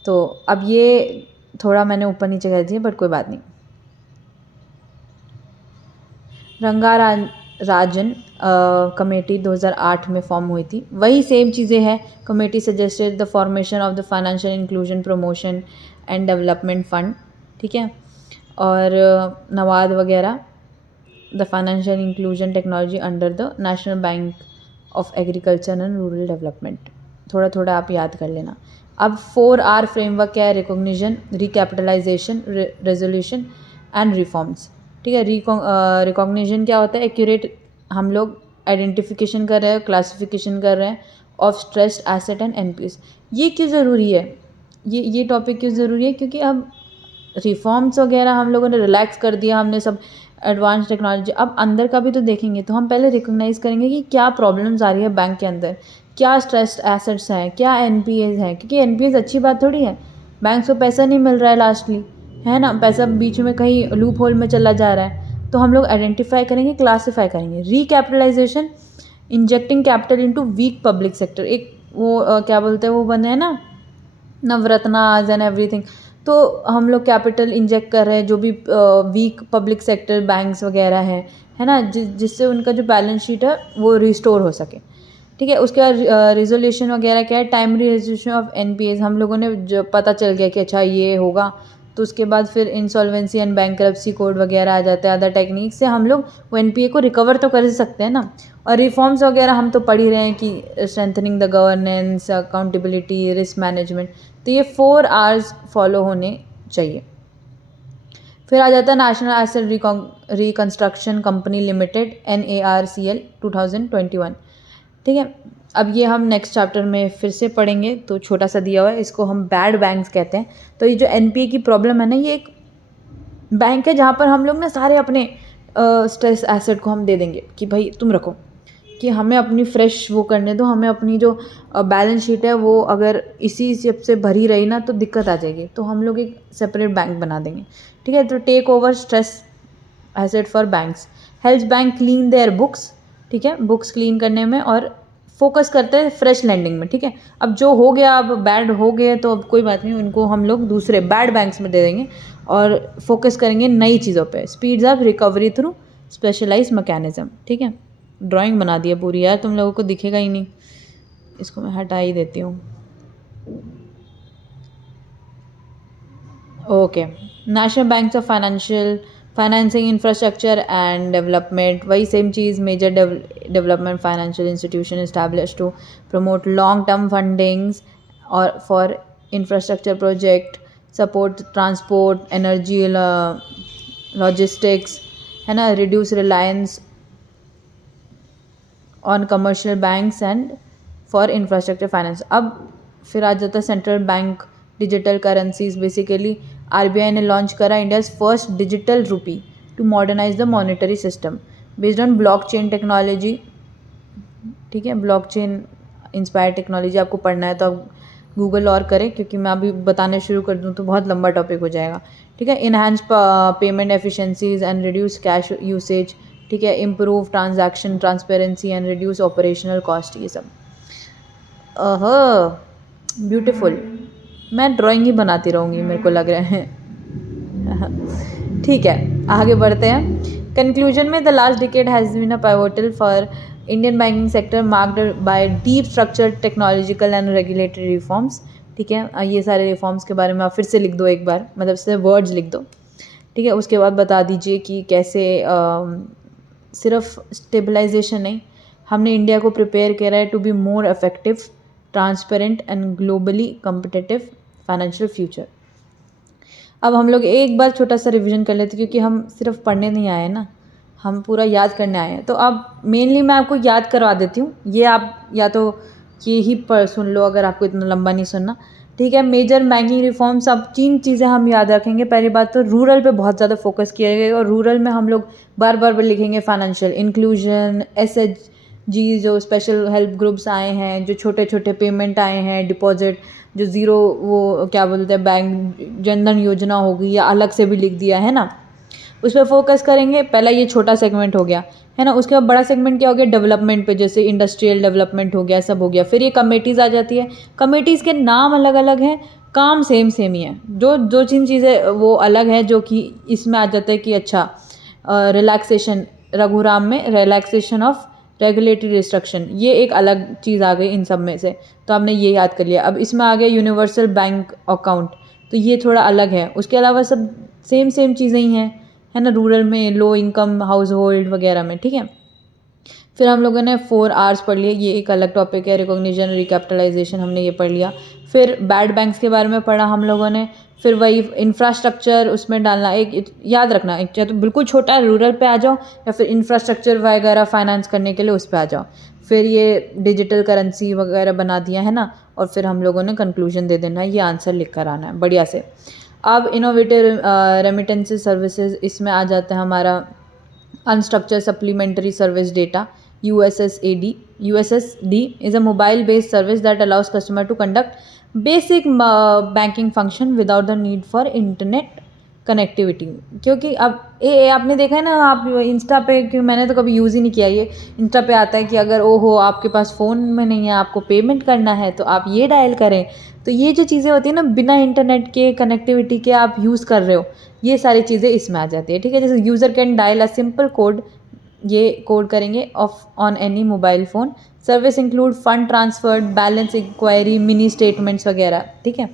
तो अब ये थोड़ा मैंने ऊपर नीचे कर दिया बट कोई बात नहीं। रंगाराजन कमेटी 2008 में फॉर्म हुई थी, वही सेम चीज़ें हैं। Committee suggested the formation of the financial inclusion promotion and development fund. ठीक है, और नवाद वगैरह, the financial inclusion technology under the national bank of agriculture and rural development. थोड़ा थोड़ा आप याद कर लेना। अब 4R फ्रेमवर्क क्या है? Recognition, recapitalisation, resolution and reforms. ठीक है, रिकॉग्निशन क्या होता है? एक्यूरेट हम लोग आइडेंटिफिकेशन कर रहे हैं, क्लासिफिकेशन कर रहे हैं of stressed asset and NPS. ये क्यों ज़रूरी है? ये टॉपिक क्यों ज़रूरी है? क्योंकि अब रिफॉर्म्स वगैरह हम लोगों ने रिलैक्स कर दिया, हमने सब एडवांस टेक्नोलॉजी, अब अंदर का भी तो देखेंगे। तो हम पहले रिकॉग्नाइज करेंगे कि क्या प्रॉब्लम्स आ रही है बैंक के अंदर, क्या स्ट्रेस्ड एसेट्स हैं, क्या एनपीएस हैं। क्योंकि एनपीएस अच्छी बात थोड़ी है, बैंक को पैसा नहीं मिल रहा है लास्टली, है ना, पैसा बीच में कहीं लूप होल में चला जा रहा है। तो हम लोग आइडेंटिफाई करेंगे, क्लासीफाई करेंगे। Recapitalisation, injecting capital into weak public sector. एक वो क्या बोलते हैं, वो बने हैं ना, नवरत्नाज एंड एवरीथिंग। तो हम लोग कैपिटल इंजेक्ट कर रहे हैं जो भी वीक पब्लिक सेक्टर बैंक्स वगैरह हैं, है ना, जिससे उनका जो बैलेंस शीट है वो रिस्टोर हो सके। ठीक है, उसके बाद रिजोल्यूशन वगैरह क्या है? Timely resolution of NPS. हम लोगों ने जो पता चल गया कि अच्छा ये होगा, तो उसके बाद फिर इंसॉल्वेंसी एंड बैंकरप्सी कोड वगैरह आ जाता है। अदर टेक्निक से हम लोग वो एनपीए को रिकवर तो कर सकते हैं ना। और रिफॉर्म्स वगैरह हम तो पढ़ ही रहे हैं कि strengthening the governance, accountability, risk management. तो ये 4Rs फॉलो होने चाहिए। फिर आ जाता है national asset reconstruction company limited, NARCL 2021। ठीक है, अब ये हम नेक्स्ट चैप्टर में फिर से पढ़ेंगे, तो छोटा सा दिया हुआ है, इसको हम बैड बैंक्स कहते हैं। तो ये जो एनपीए की प्रॉब्लम है ना, ये एक बैंक है जहाँ पर हम लोग ना सारे अपने स्ट्रेस एसेट को हम दे देंगे कि भाई तुम रखो, कि हमें अपनी फ्रेश वो करने दो, हमें अपनी जो बैलेंस शीट है वो अगर इसी सब से भरी रही ना तो दिक्कत आ जाएगी। तो हम लोग एक सेपरेट बैंक बना देंगे। ठीक है, तो take over stress asset for banks, helps bank clean their books. ठीक है, बुक्स क्लीन करने में, और फोकस करते हैं फ्रेश लैंडिंग में। ठीक है, अब जो हो गया, अब बैड हो गए तो अब कोई बात नहीं, उनको हम लोग दूसरे बैड बैंक्स में दे देंगे और फोकस करेंगे नई चीज़ों पे। Speeds up recovery through specialise mechanism. ठीक है, ड्राइंग बना दी है पूरी यार, तुम लोगों को दिखेगा ही नहीं, इसको मैं हटा ही देती हूँ। Okay, national bank of financing infrastructure and development, वही सेम चीज़। Major development financial institution establish to promote long term fundings और for infrastructure project, support transport, energy, logistics, है ना, reduce reliance on commercial banks and for infrastructure finance. अब फिर आ जाता है central bank digital currencies. Basically RBI ने launch करा India's first digital rupee to modernize the monetary system based on blockchain technology. ठीक है, ब्लॉकचेन इंस्पायर टेक्नोलॉजी आपको पढ़ना है तो आप गूगल और करें, क्योंकि मैं अभी बताने शुरू कर दूँ तो बहुत लंबा टॉपिक हो जाएगा। ठीक है, enhance payment efficiencies and reduce cash usage. ठीक है, improve transaction transparency and reduce operational cost. ये सब ब्यूटीफुल। मैं ड्राइंग ही बनाती रहूँगी, मेरे को लग रहा है। ठीक है, आगे बढ़ते हैं। कंक्लूजन में, the last decade has been a pivotal for Indian banking sector marked by deep structured technological and regulatory reforms. ठीक है, ये सारे रिफॉर्म्स के बारे में आप फिर से लिख दो एक बार, मतलब सिर्फ वर्ड्स लिख दो। ठीक है, उसके बाद बता दीजिए कि कैसे सिर्फ स्टेबलाइजेशन नहीं, हमने इंडिया को प्रिपेयर करा है to be more effective, transparent and globally competitive financial future. अब हम लोग एक बार छोटा सा रिवीजन कर लेते, क्योंकि हम सिर्फ पढ़ने नहीं आए ना, हम पूरा याद करने आए हैं। तो अब मेनली मैं आपको याद करवा देती हूँ, ये आप या तो ये ही पर सुन लो अगर आपको इतना लंबा नहीं सुनना। ठीक है, मेजर बैंकिंग रिफॉर्म्स, अब 3 चीज़ें हम याद रखेंगे। पहली बात तो रूरल पे बहुत ज़्यादा फोकस किया गया, और रूरल में हम लोग बार बार लिखेंगे फाइनेंशियल इंक्लूजन, SHG जो स्पेशल हेल्प ग्रुप्स आए हैं, जो छोटे छोटे पेमेंट आए हैं, डिपॉजिट जो ज़ीरो, वो क्या बोलते हैं, बैंक जनधन योजना हो गई, या अलग से भी लिख दिया है ना, उस पर फोकस करेंगे। पहला ये छोटा सेगमेंट हो गया, है ना। उसके बाद बड़ा सेगमेंट क्या हो गया, डेवलपमेंट पे, जैसे इंडस्ट्रियल डेवलपमेंट हो गया, सब हो गया। फिर ये कमेटीज़ आ जाती है, कमेटीज़ के नाम अलग अलग हैं, काम सेम सेम ही है। जो दो तीन चीज़ें वो अलग है, जो कि इसमें आ जाता है कि अच्छा रिलैक्सेशन, रघुराम में रिलैक्सेशन ऑफ रेगुलेटरी रिस्ट्रिक्शन, ये एक अलग चीज़ आ गई इन सब में से, तो आपने ये याद कर लिया। अब इसमें आ गया यूनिवर्सल बैंक अकाउंट, तो ये थोड़ा अलग है। उसके अलावा सब सेम चीज़ें ही हैं, है ना, रूरल में, लो इनकम हाउस होल्ड वगैरह में। ठीक है, फिर हम लोगों ने 4 आवर्स पढ़ लिए, ये एक अलग टॉपिक है, रिकॉग्निशन रिकैपिटलाइजेशन, हमने ये पढ़ लिया। फिर बैड बैंक्स के बारे में पढ़ा हम लोगों ने। फिर वही इंफ्रास्ट्रक्चर उसमें डालना, एक याद रखना, एक चाहे तो बिल्कुल छोटा रूरल पे आ जाओ या फिर इंफ्रास्ट्रक्चर वगैरह फाइनेंस करने के लिए उस पर आ जाओ। फिर ये डिजिटल करेंसी वगैरह बना दिया है ना, और फिर हम लोगों ने कंक्लूजन दे देना है, ये आंसर लिख कर आना है बढ़िया से। अब इनोवेटिव रेमिटेंसेज सर्विसेज, इसमें आ जाता है हमारा unstructured supplementary service data, USSAD. USSD is a mobile-based service that allows customer to conduct basic banking function without the need for internet connectivity. क्योंकि अब ये आपने देखा है ना, आप इंस्टा पे, क्योंकि मैंने तो कभी यूज़ ही नहीं किया ये, इंस्टा पे आता है कि अगर ओहो आपके पास फ़ोन में नहीं है, आपको पेमेंट करना है तो आप ये डायल करें। तो ये जो चीज़ें होती है ना, बिना इंटरनेट के कनेक्टिविटी के आप यूज़ कर रहे हो, ये सारी चीज़ें इसमें आ जाती है, ठीक है। जैसे user can dial a simple code, ये कोड करेंगे off on any mobile phone. Service include fund transferred, balance inquiry, mini statements वगैरह, ठीक है।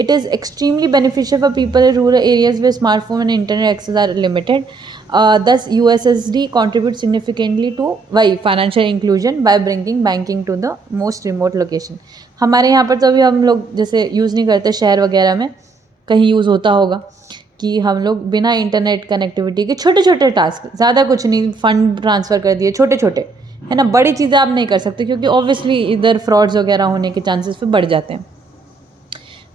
It is extremely beneficial for people in rural areas where smartphone and internet access are limited. Thus, USSD contributes significantly to financial inclusion by bringing banking to the most remote location. हमारे यहाँ पर तो अभी हम लोग जैसे use नहीं करते, शहर वगैरह में कहीं यूज़ होता होगा कि हम लोग बिना इंटरनेट कनेक्टिविटी के छोटे छोटे टास्क, ज़्यादा कुछ नहीं, फ़ंड ट्रांसफ़र कर दिए, छोटे छोटे, है ना। बड़ी चीज़ें आप नहीं कर सकते क्योंकि ऑब्वियसली इधर फ्रॉड्स वगैरह होने के चांसेस फिर बढ़ जाते हैं।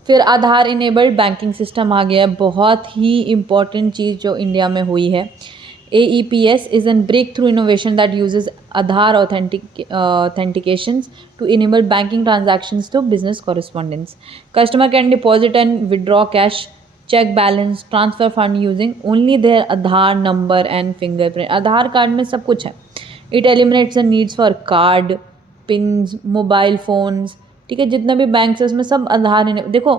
फिर आधार इनेबल्ड बैंकिंग सिस्टम आ गया है, बहुत ही इम्पॉर्टेंट चीज़ जो इंडिया में हुई है। AEPS is a breakthrough innovation that uses Aadhaar authentications to enable banking transactions through business correspondence. Customer can deposit and withdraw cash, check balance, transfer fund using only their Aadhaar number and fingerprint. Aadhaar card में सब कुछ है। It eliminates the needs for card, pins, mobile phones, ठीक है। जितना भी bank है उसमें सब आधार है। देखो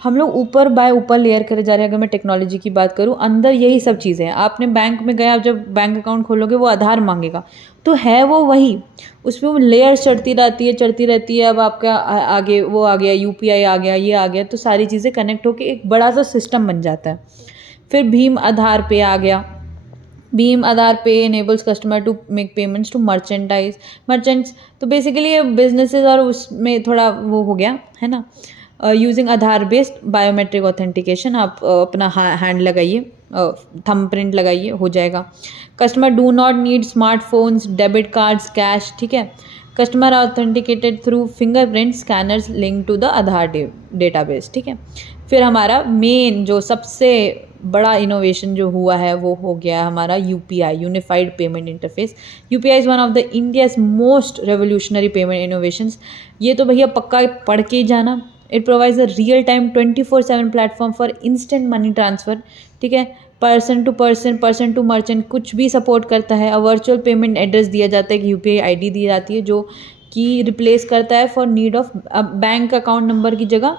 हम लोग ऊपर बाय ऊपर लेयर करे जा रहे हैं। अगर मैं टेक्नोलॉजी की बात करूँ, अंदर यही सब चीज़ें हैं। आपने बैंक में गया, आप जब बैंक अकाउंट खोलोगे वो आधार मांगेगा, तो है वो वही, उसमें वो लेयर चढ़ती रहती है। अब आपका आगे वो आ गया, UPI आ गया, ये आ गया, तो सारी चीज़ें कनेक्ट होकर एक बड़ा सा सिस्टम बन जाता है। फिर भीम आधार पे आ गया। भीम आधार पे enables customer to make payments to merchants, तो बेसिकली बिजनेसेस और उसमें थोड़ा वो हो गया है ना। Using Aadhaar based biometric authentication, आप अपना हैंड लगाइए, थंबप्रिंट लगाइए, हो जाएगा। Customer do not need smartphones, debit cards, cash, ठीक है। Customer authenticated through fingerprint scanners link to the Aadhaar database, ठीक है। फिर हमारा मेन जो सबसे बड़ा इनोवेशन जो हुआ है वो हो गया हमारा UPI, unified payment interface. UPI is one of the India's most revolutionary payment innovations. ये तो भैया पक्का पढ़ के ही जाना। It provides a real time 24/7 platform for instant money transfer, ठीक है। Person to person, person to merchant, कुछ भी सपोर्ट करता है। वर्चुअल पेमेंट एड्रेस दिया जाता है, कि UPI ID दी जाती है जो कि रिप्लेस करता है for need of bank account number की जगह,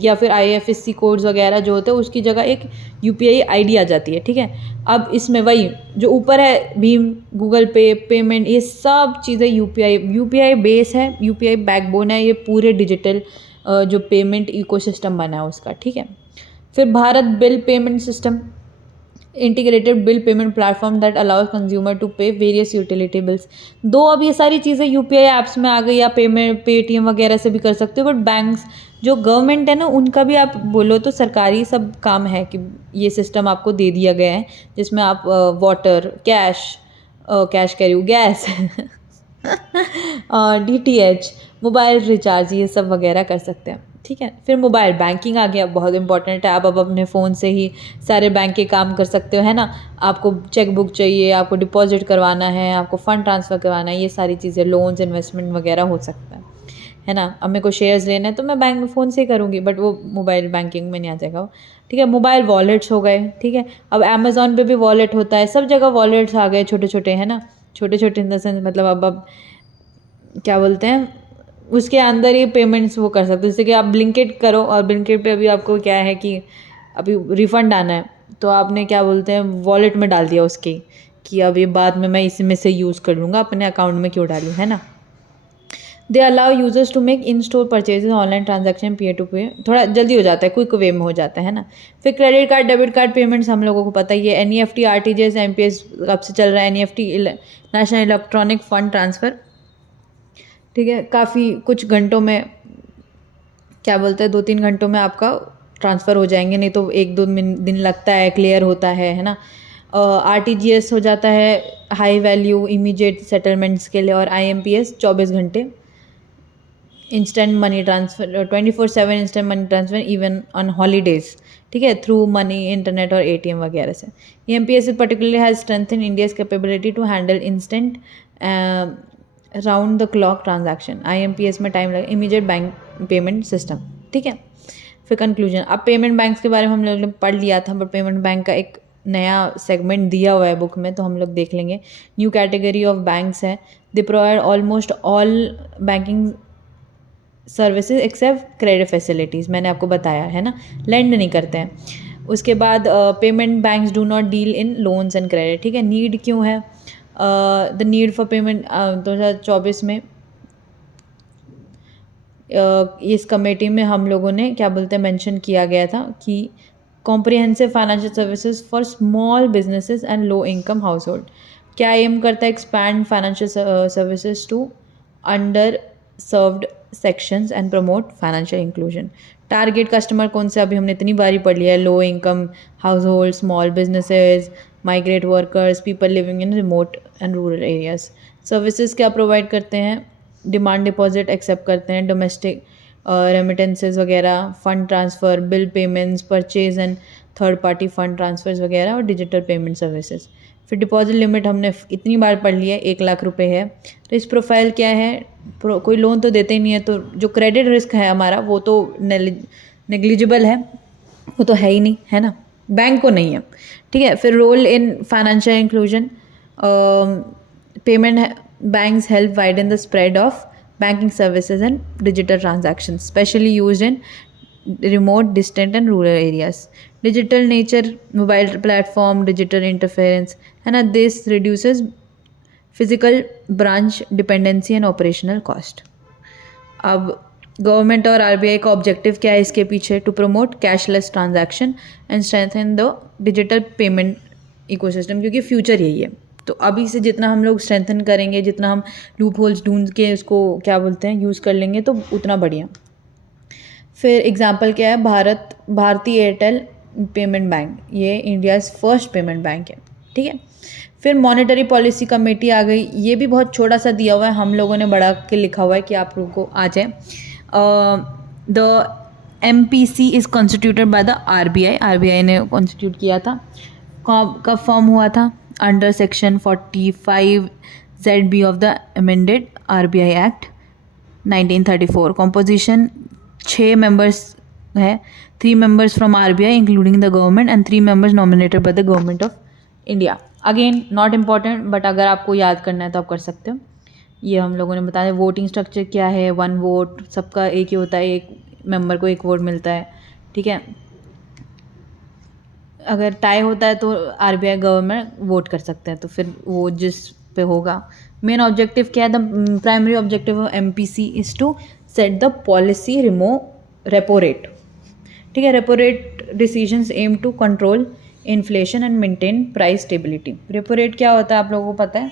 या फिर IFSC कोड्स वगैरह जो होते हैं उसकी जगह एक UPI ID आ जाती है, ठीक है। अब इसमें वही जो ऊपर है भीम, गूगल पे, पेमेंट, ये सब चीज़ें UPI बेस है, UPI बैकबोन है, ये पूरे डिजिटल जो पेमेंट इकोसिस्टम बना है उसका, ठीक है। फिर Bharat bill payment system, integrated bill payment platform that allows consumer to pay various utility bills. दो अब ये सारी चीज़ें UPI ऐप्स में आ गई, या पेमेंट पेटीएम वगैरह से भी कर सकते हो। बट बैंक्स जो गवर्नमेंट है ना, उनका भी आप बोलो तो सरकारी सब काम है कि ये सिस्टम आपको दे दिया गया है, जिसमें आप वाटर, कैश कह रही हूँ, गैस DTH, मोबाइल रिचार्ज, ये सब वगैरह कर सकते हैं, ठीक है। फिर मोबाइल बैंकिंग आ गया, बहुत इंपॉर्टेंट है। आप अब अपने फ़ोन से ही सारे बैंक के काम कर सकते हो, है ना। आपको चेक बुक चाहिए, आपको डिपॉजिट करवाना है, आपको फ़ंड ट्रांसफ़र करवाना है, ये सारी चीज़ें, लोन्स, इन्वेस्टमेंट वगैरह हो सकता है ना। अब मेरे को शेयर्स लेना है तो मैं बैंक में फ़ोन से ही करूँगी, बट वो मोबाइल बैंकिंग में नहीं आ जाएगा वो, ठीक है। मोबाइल वॉलेट्स हो गए, ठीक है। अब अमेज़ॉन पे भी वॉलेट होता है, सब जगह वॉलेट्स आ गए छोटे छोटे, है ना। छोटे छोटे इन द सेंस मतलब अब क्या बोलते हैं, उसके अंदर ही पेमेंट्स वो कर सकते हो। जैसे कि आप ब्लिंकिट करो, और ब्लिंकिट पे अभी आपको क्या है कि अभी रिफ़ंड आना है, तो आपने क्या बोलते हैं वॉलेट में डाल दिया उसके, कि अब ये बाद में मैं इसी में से यूज़ कर लूँगा, अपने अकाउंट में क्यों डालूँ, है ना। They allow users to make in store purchases, online transaction, peer to peer, थोड़ा जल्दी हो जाता है, क्विक वे में हो जाता है ना। फिर credit card, debit card payments हम लोगों को पता ही है, एनईएफटी, आरटीजीएस, एमपीएस कब से चल रहा है, NEFT national electronic fund transfer, ठीक है, काफ़ी कुछ घंटों में, क्या बोलते हैं, 2-3 घंटों में आपका ट्रांसफ़र हो जाएंगे, नहीं तो 1-2 दिन लगता है, क्लियर होता है ना। आरटीजीएस हो जाता है हाई वैल्यू इमीडिएट सेटलमेंट्स के लिए, और आईएमपीएस 24 घंटे instant money transfer, 24/7 instant money transfer even on holidays, ठीक है, थ्रू मनी इंटरनेट और एटीएम वगैरह से। MPS particularly has strengthen India's capability to handle instant round the clock transaction. IMPS में टाइम लगे, इमीडिएट बैंक पेमेंट सिस्टम, ठीक है। फिर कंक्लूजन, अब पेमेंट बैंक्स के बारे में हम लोग ने पढ़ लिया था, बट पेमेंट बैंक का एक नया सेगमेंट दिया हुआ है बुक में, तो हम लोग देख लेंगे। न्यू कैटेगरी ऑफ बैंक्स है, they provide almost all banking services except credit facilities, मैंने आपको बताया है ना, लेंड नहीं करते हैं। उसके बाद payment banks do not deal in loans and credit, ठीक है। नीड क्यों है, द नीड फॉर पेमेंट 2024 में इस कमेटी में हम लोगों ने क्या बोलते हैं मेंशन किया गया था कि comprehensive financial services for small businesses and low income household, क्या एम करता है, expand financial services to underserved sections and promote financial inclusion. Target customer कौन से, अभी हमने इतनी बारी पढ़ लिया है, low income household, small businesses, migrate workers, people living in remote and rural areas. Services क्या प्रोवाइड करते हैं, डिमांड डिपॉजिट एक्सेप्ट करते हैं, डोमेस्टिक रेमिटेंसेज वगैरह, fund transfer, bill payments, purchase and third party fund transfers वगैरह, और digital payment services. फिर deposit limit हमने इतनी बार पढ़ लिया है, 1 लाख रुपए है। तो इस प्रोफाइल क्या है, कोई लोन तो देते ही नहीं है, तो जो क्रेडिट रिस्क है हमारा वो तो नेग्लिजिबल है, वो तो है ही नहीं, है ना, बैंक को नहीं है, ठीक है। फिर role in financial inclusion, payment banks help widen the spread of banking services and digital transactions, specially used in remote, distant and rural areas. Digital nature, mobile platform, digital interference, and this reduces physical branch dependency and operational cost. अब government और RBI का objective क्या है इसके पीछे, to promote cashless transaction and strengthen the digital payment ecosystem, क्योंकि future यही है। तो अभी से जितना हम लोग स्ट्रेंथन करेंगे, जितना हम लूप होल्स ढूंढ के उसको क्या बोलते हैं यूज़ कर लेंगे, तो उतना बढ़िया। फिर एग्जांपल क्या है, भारतीय एयरटेल पेमेंट बैंक, ये इंडियाज़ फर्स्ट पेमेंट बैंक है, ठीक है। फिर मॉनेटरी पॉलिसी कमेटी आ गई, ये भी बहुत छोटा सा दिया हुआ है, हम लोगों ने बढ़ा के लिखा हुआ है कि आप लोगों को आ जाए। The MPC is constituted by the RBI ने कॉन्स्टिट्यूट किया था। कब फॉर्म हुआ था, under section 45ZB of the amended RBI act 1934। Composition 6 members है, 3 members from RBI including the government and 3 members nominated by the government of India. Again not important, but अगर आपको याद करना है तो आप कर सकते हो। ये हम लोगों ने बताया। वोटिंग स्ट्रक्चर क्या है, 1 वोट, सबका एक ही होता है, एक मेंबर को 1 वोट मिलता है, ठीक है। अगर टाई होता है तो आरबीआई गवर्नमेंट वोट कर सकते हैं, तो फिर वो जिस पे होगा। मेन ऑब्जेक्टिव क्या है, the primary objective of MPC is to set the policy repo rate, ठीक है। Repo rate decisions aim to control inflation and maintain price stability. Repo rate क्या होता है आप लोगों को पता है,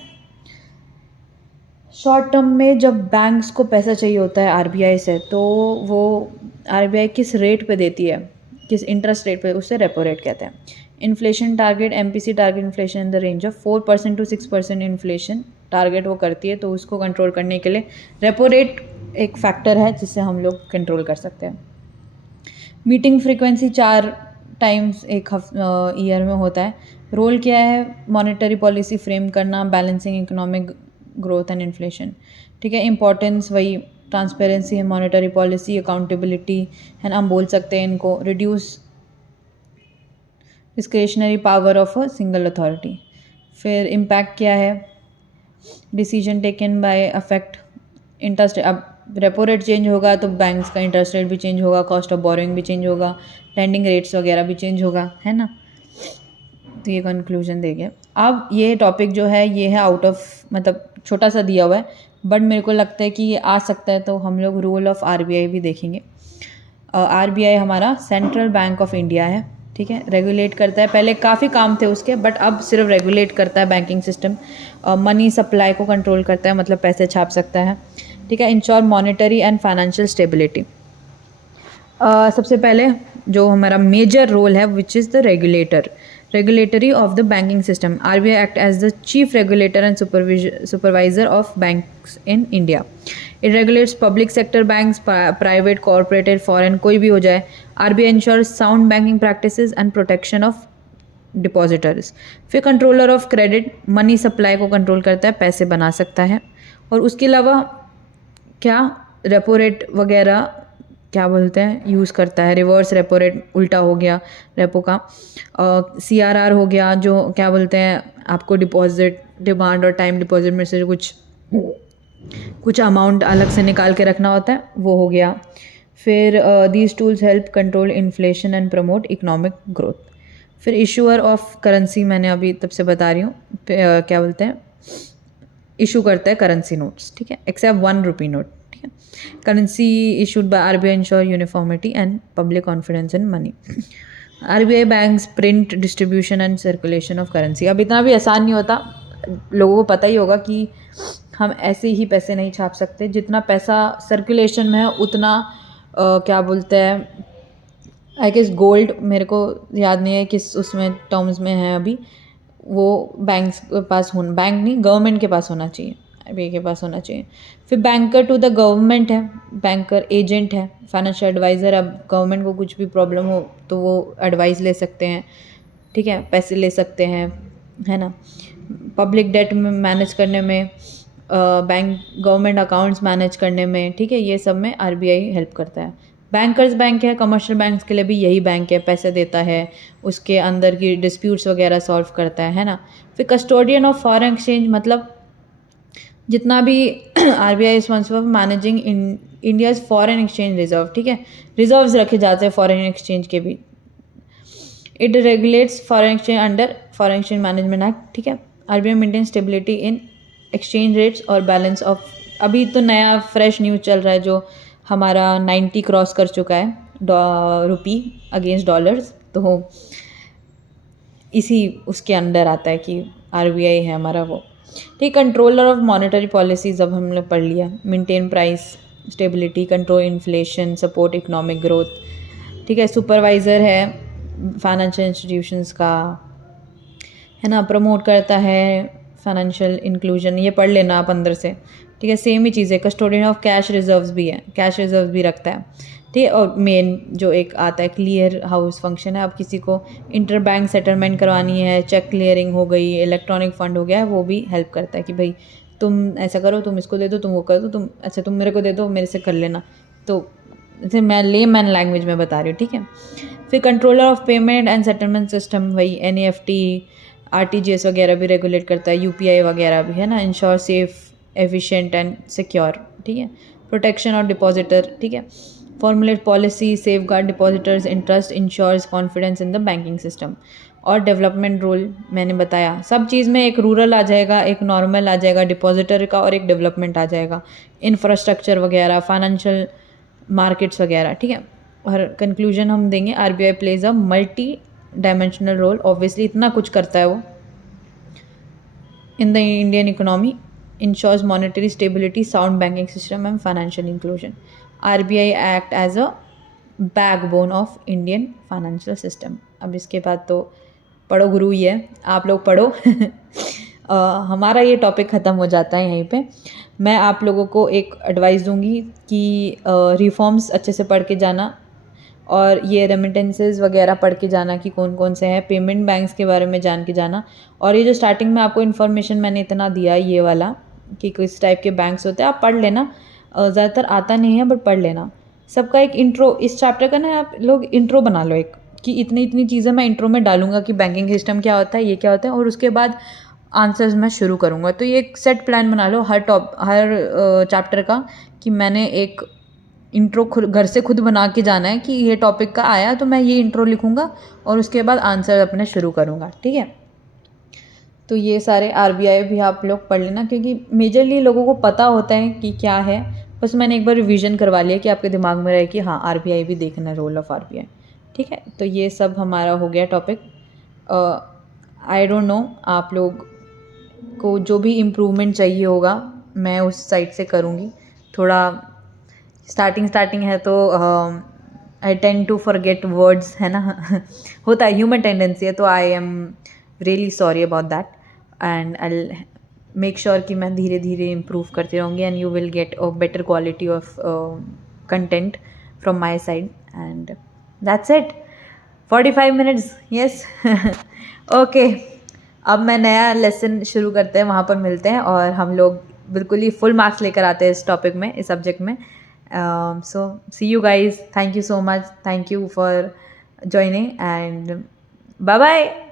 शॉर्ट टर्म में जब बैंक्स को पैसा चाहिए होता है आरबीआई से, तो वो आरबीआई किस रेट पे देती है, किस इंटरेस्ट रेट पे, उससे रेपो रेट कहते हैं। Inflation target, MPC target inflation in the range of 4% to 6% inflation target वो करती है, तो उसको कंट्रोल करने के लिए रेपो रेट एक फैक्टर है जिससे हम लोग कंट्रोल कर सकते हैं। मीटिंग फ्रीक्वेंसी 4 टाइम्स एक ईयर में होता है। रोल क्या है, मॉनेटरी पॉलिसी फ्रेम करना, balancing economic growth and inflation, ठीक है। इंपॉर्टेंस वही ट्रांसपेरेंसी है, मॉनेटरी पॉलिसी, अकाउंटेबिलिटी है ना, हम बोल सकते हैं इनको। Reduce discretionary power of a single authority. फिर इम्पैक्ट क्या है, decision taken by affect interest. अब रेपो रेट चेंज होगा तो बैंक्स का इंटरेस्ट रेट भी चेंज होगा, कॉस्ट ऑफ बोरोइंग भी चेंज होगा, लेंडिंग रेट्स वगैरह भी चेंज होगा, है ना। तो ये कंक्लूजन देंगे। अब ये टॉपिक जो है ये है आउट ऑफ, मतलब छोटा सा दिया हुआ है, बट मेरे को लगता है कि ये आ सकता है, तो हम लोग रोल ऑफ आरबीआई भी देखेंगे। आरबीआई हमारा सेंट्रल बैंक ऑफ इंडिया है, ठीक है, रेगुलेट करता है। पहले काफ़ी काम थे उसके, बट अब सिर्फ रेगुलेट करता है बैंकिंग सिस्टम। मनी सप्लाई को कंट्रोल करता है, मतलब पैसे छाप सकता है, ठीक है। Ensure monetary and financial stability. सबसे पहले जो हमारा मेजर रोल है which is the regulatory of the banking system. RBI act as the chief regulator and supervisor of banks in India. It regulates public sector banks, private, corporated, foreign, कोई भी हो जाए। RBI ensures sound banking practices and protection of depositors. फिर controller of credit, money supply को control करता है, पैसे बना सकता है। और उसके अलावा क्या, रेपो रेट वगैरह क्या बोलते हैं यूज़ करता है। रिवर्स रेपो रेट उल्टा हो गया रेपो का। सीआरआर हो गया, जो क्या बोलते हैं आपको डिपॉजिट, डिमांड और टाइम डिपॉजिट में से कुछ अमाउंट अलग से निकाल के रखना होता है, वो हो गया। फिर these tools help control inflation and promote economic growth. फिर इशूअर ऑफ करेंसी, मैंने अभी तब से बता रही हूँ, क्या बोलते हैं, इशू करता है करेंसी नोट्स, ठीक है, एक्सेप्ट 1 रुपी नोट, ठीक है। Currency issued by RBI ensure uniformity and public confidence in money. RBI banks print, distribution and circulation of currency. अब इतना भी आसान नहीं होता, लोगों को पता ही होगा कि हम ऐसे ही पैसे नहीं छाप सकते। जितना पैसा सर्कुलेशन में है उतना क्या बोलते हैं, आई गेस गोल्ड, मेरे को याद नहीं है किस उसमें टर्म्स में है अभी, वो बैंक्स के पास होना, बैंक नहीं गवर्नमेंट के पास होना चाहिए, आरबीआई के पास होना चाहिए। फिर बैंकर टू द गवर्नमेंट है, बैंकर एजेंट है, फाइनेंशियल एडवाइज़र। अब गवर्नमेंट को कुछ भी प्रॉब्लम हो तो वो एडवाइस ले सकते हैं, ठीक है, पैसे ले सकते हैं, है ना। पब्लिक डेट में मैनेज करने में, बैंक गवर्नमेंट अकाउंट्स मैनेज करने में, ठीक है, ये सब में आरबीआई हेल्प करता है। बैंकर्स बैंक है, कमर्शियल बैंक्स के लिए भी यही बैंक है, पैसे देता है, उसके अंदर की डिस्प्यूट्स वगैरह सॉल्व करता है ना। फिर कस्टोडियन ऑफ फॉरेन एक्सचेंज, मतलब जितना भी RBI responsible for managing India's foreign exchange reserve, ठीक है, रिजर्व्स रखे जाते हैं फॉरेन एक्सचेंज के भी। It regulates foreign exchange under foreign exchange management act, ठीक है। RBI maintain stability in exchange rates और बैलेंस ऑफ। अभी तो नया फ्रेश न्यूज़ चल रहा है जो हमारा 90 क्रॉस कर चुका है रुपी अगेंस्ट डॉलर्स, तो इसी उसके अंडर आता है कि आरबीआई है हमारा वो, ठीक। कंट्रोलर ऑफ मॉनेटरी पॉलिसीज अब हमने पढ़ लिया। Maintain price stability, control inflation, support economic growth, ठीक है। सुपरवाइज़र है फाइनेंशियल इंस्टीट्यूशंस का, है ना। प्रमोट करता है फाइनेंशियल इंक्लूजन, ये पढ़ लेना आप अंदर से, ठीक है। सेम ही चीज़ है। कस्टोडियन ऑफ कैश रिजर्व्स भी है, कैश रिजर्व भी रखता है, ठीक है। और मेन जो एक आता है क्लियर हाउस फंक्शन है, अब किसी को इंटर बैंक सेटलमेंट करवानी है, चेक क्लियरिंग हो गई, इलेक्ट्रॉनिक फंड हो गया है, वो भी हेल्प करता है कि भाई तुम ऐसा करो, तुम इसको दे दो, तुम वो कर दो, तुम अच्छा तुम मेरे को दे दो, मेरे से कर लेना। तो जैसे मैं लेमैन लैंग्वेज में बता रही हूँ, ठीक है। फिर controller of payment and settlement system, वही NEFT, RTGS वगैरह भी रेगुलेट करता है, UPI वगैरह भी, है ना। Ensure safe, efficient and secure, ठीक है। प्रोटेक्शन और डिपॉजिटर, ठीक है। Formulate policy, safeguard depositors interest, ensures confidence in the banking system. और डेवलपमेंट रोल मैंने बताया, सब चीज़ में एक रूरल आ जाएगा, एक नॉर्मल आ जाएगा डिपॉजिटर का, और एक डेवलपमेंट आ जाएगा, इंफ्रास्ट्रक्चर वगैरह, फाइनेंशियल मार्केट्स वगैरह, ठीक है। और कंक्लूजन हम देंगे, RBI plays a multi dimensional role, obviously इतना कुछ करता है वो in the Indian economy, ensures monetary stability, sound banking system and financial inclusion. RBI act as a backbone of Indian financial system. अब इसके बाद तो पढ़ो गुरु ही है, आप लोग पढ़ो। हमारा ये टॉपिक ख़त्म हो जाता है यहीं पे। मैं आप लोगों को एक एडवाइस दूंगी कि रिफॉर्म्स अच्छे से पढ़ के जाना, और ये रेमिटेंसेस वगैरह पढ़ के जाना कि कौन कौन से हैं, पेमेंट बैंक्स के बारे में जान के जाना। और ये जो स्टार्टिंग में आपको इन्फॉर्मेशन मैंने इतना दिया ये वाला कि किस टाइप के बैंक्स होते हैं, आप पढ़ लेना। ज़्यादातर आता नहीं है बट पढ़ लेना। सबका एक इंट्रो, इस चैप्टर का ना आप लोग इंट्रो बना लो एक, कि इतनी इतनी चीज़ें मैं इंट्रो में डालूंगा कि बैंकिंग सिस्टम क्या होता है, ये क्या होता है, और उसके बाद आंसर्स मैं शुरू करूँगा। तो ये एक सेट प्लान बना लो हर चैप्टर का, कि मैंने एक इंट्रो खुद घर से खुद बना के जाना है कि ये टॉपिक का आया तो मैं ये इंट्रो लिखूँगा और उसके बाद आंसर अपने शुरू करूँगा, ठीक है। तो ये सारे आरबीआई भी आप लोग पढ़ लेना, क्योंकि मेजरली लोगों को पता होता है कि क्या है, बस मैंने एक बार रिवीजन करवा लिया कि आपके दिमाग में रहे कि हाँ आरबीआई भी देखना है, रोल ऑफ आरबीआई। ठीक है, तो ये सब हमारा हो गया टॉपिक। आई डोंट नो, आप लोग को जो भी इम्प्रूवमेंट चाहिए होगा मैं उस साइड से करूँगी। थोड़ा स्टार्टिंग है तो I tend to forget words, है ना होता है, ह्यूमन टेंडेंसी है, तो I am really sorry about that and I make sure कि मैं धीरे धीरे इम्प्रूव करती रहूँगी and you will get a better quality of content from my side and that's it. 45 minutes, yes okay. अब मैं नया लेसन शुरू करते हैं, वहाँ पर मिलते हैं और हम लोग बिल्कुल ही फुल मार्क्स लेकर आते हैं इस टॉपिक में, इस सब्जेक्ट में। So see you guys, thank you so much, thank you for joining and bye bye।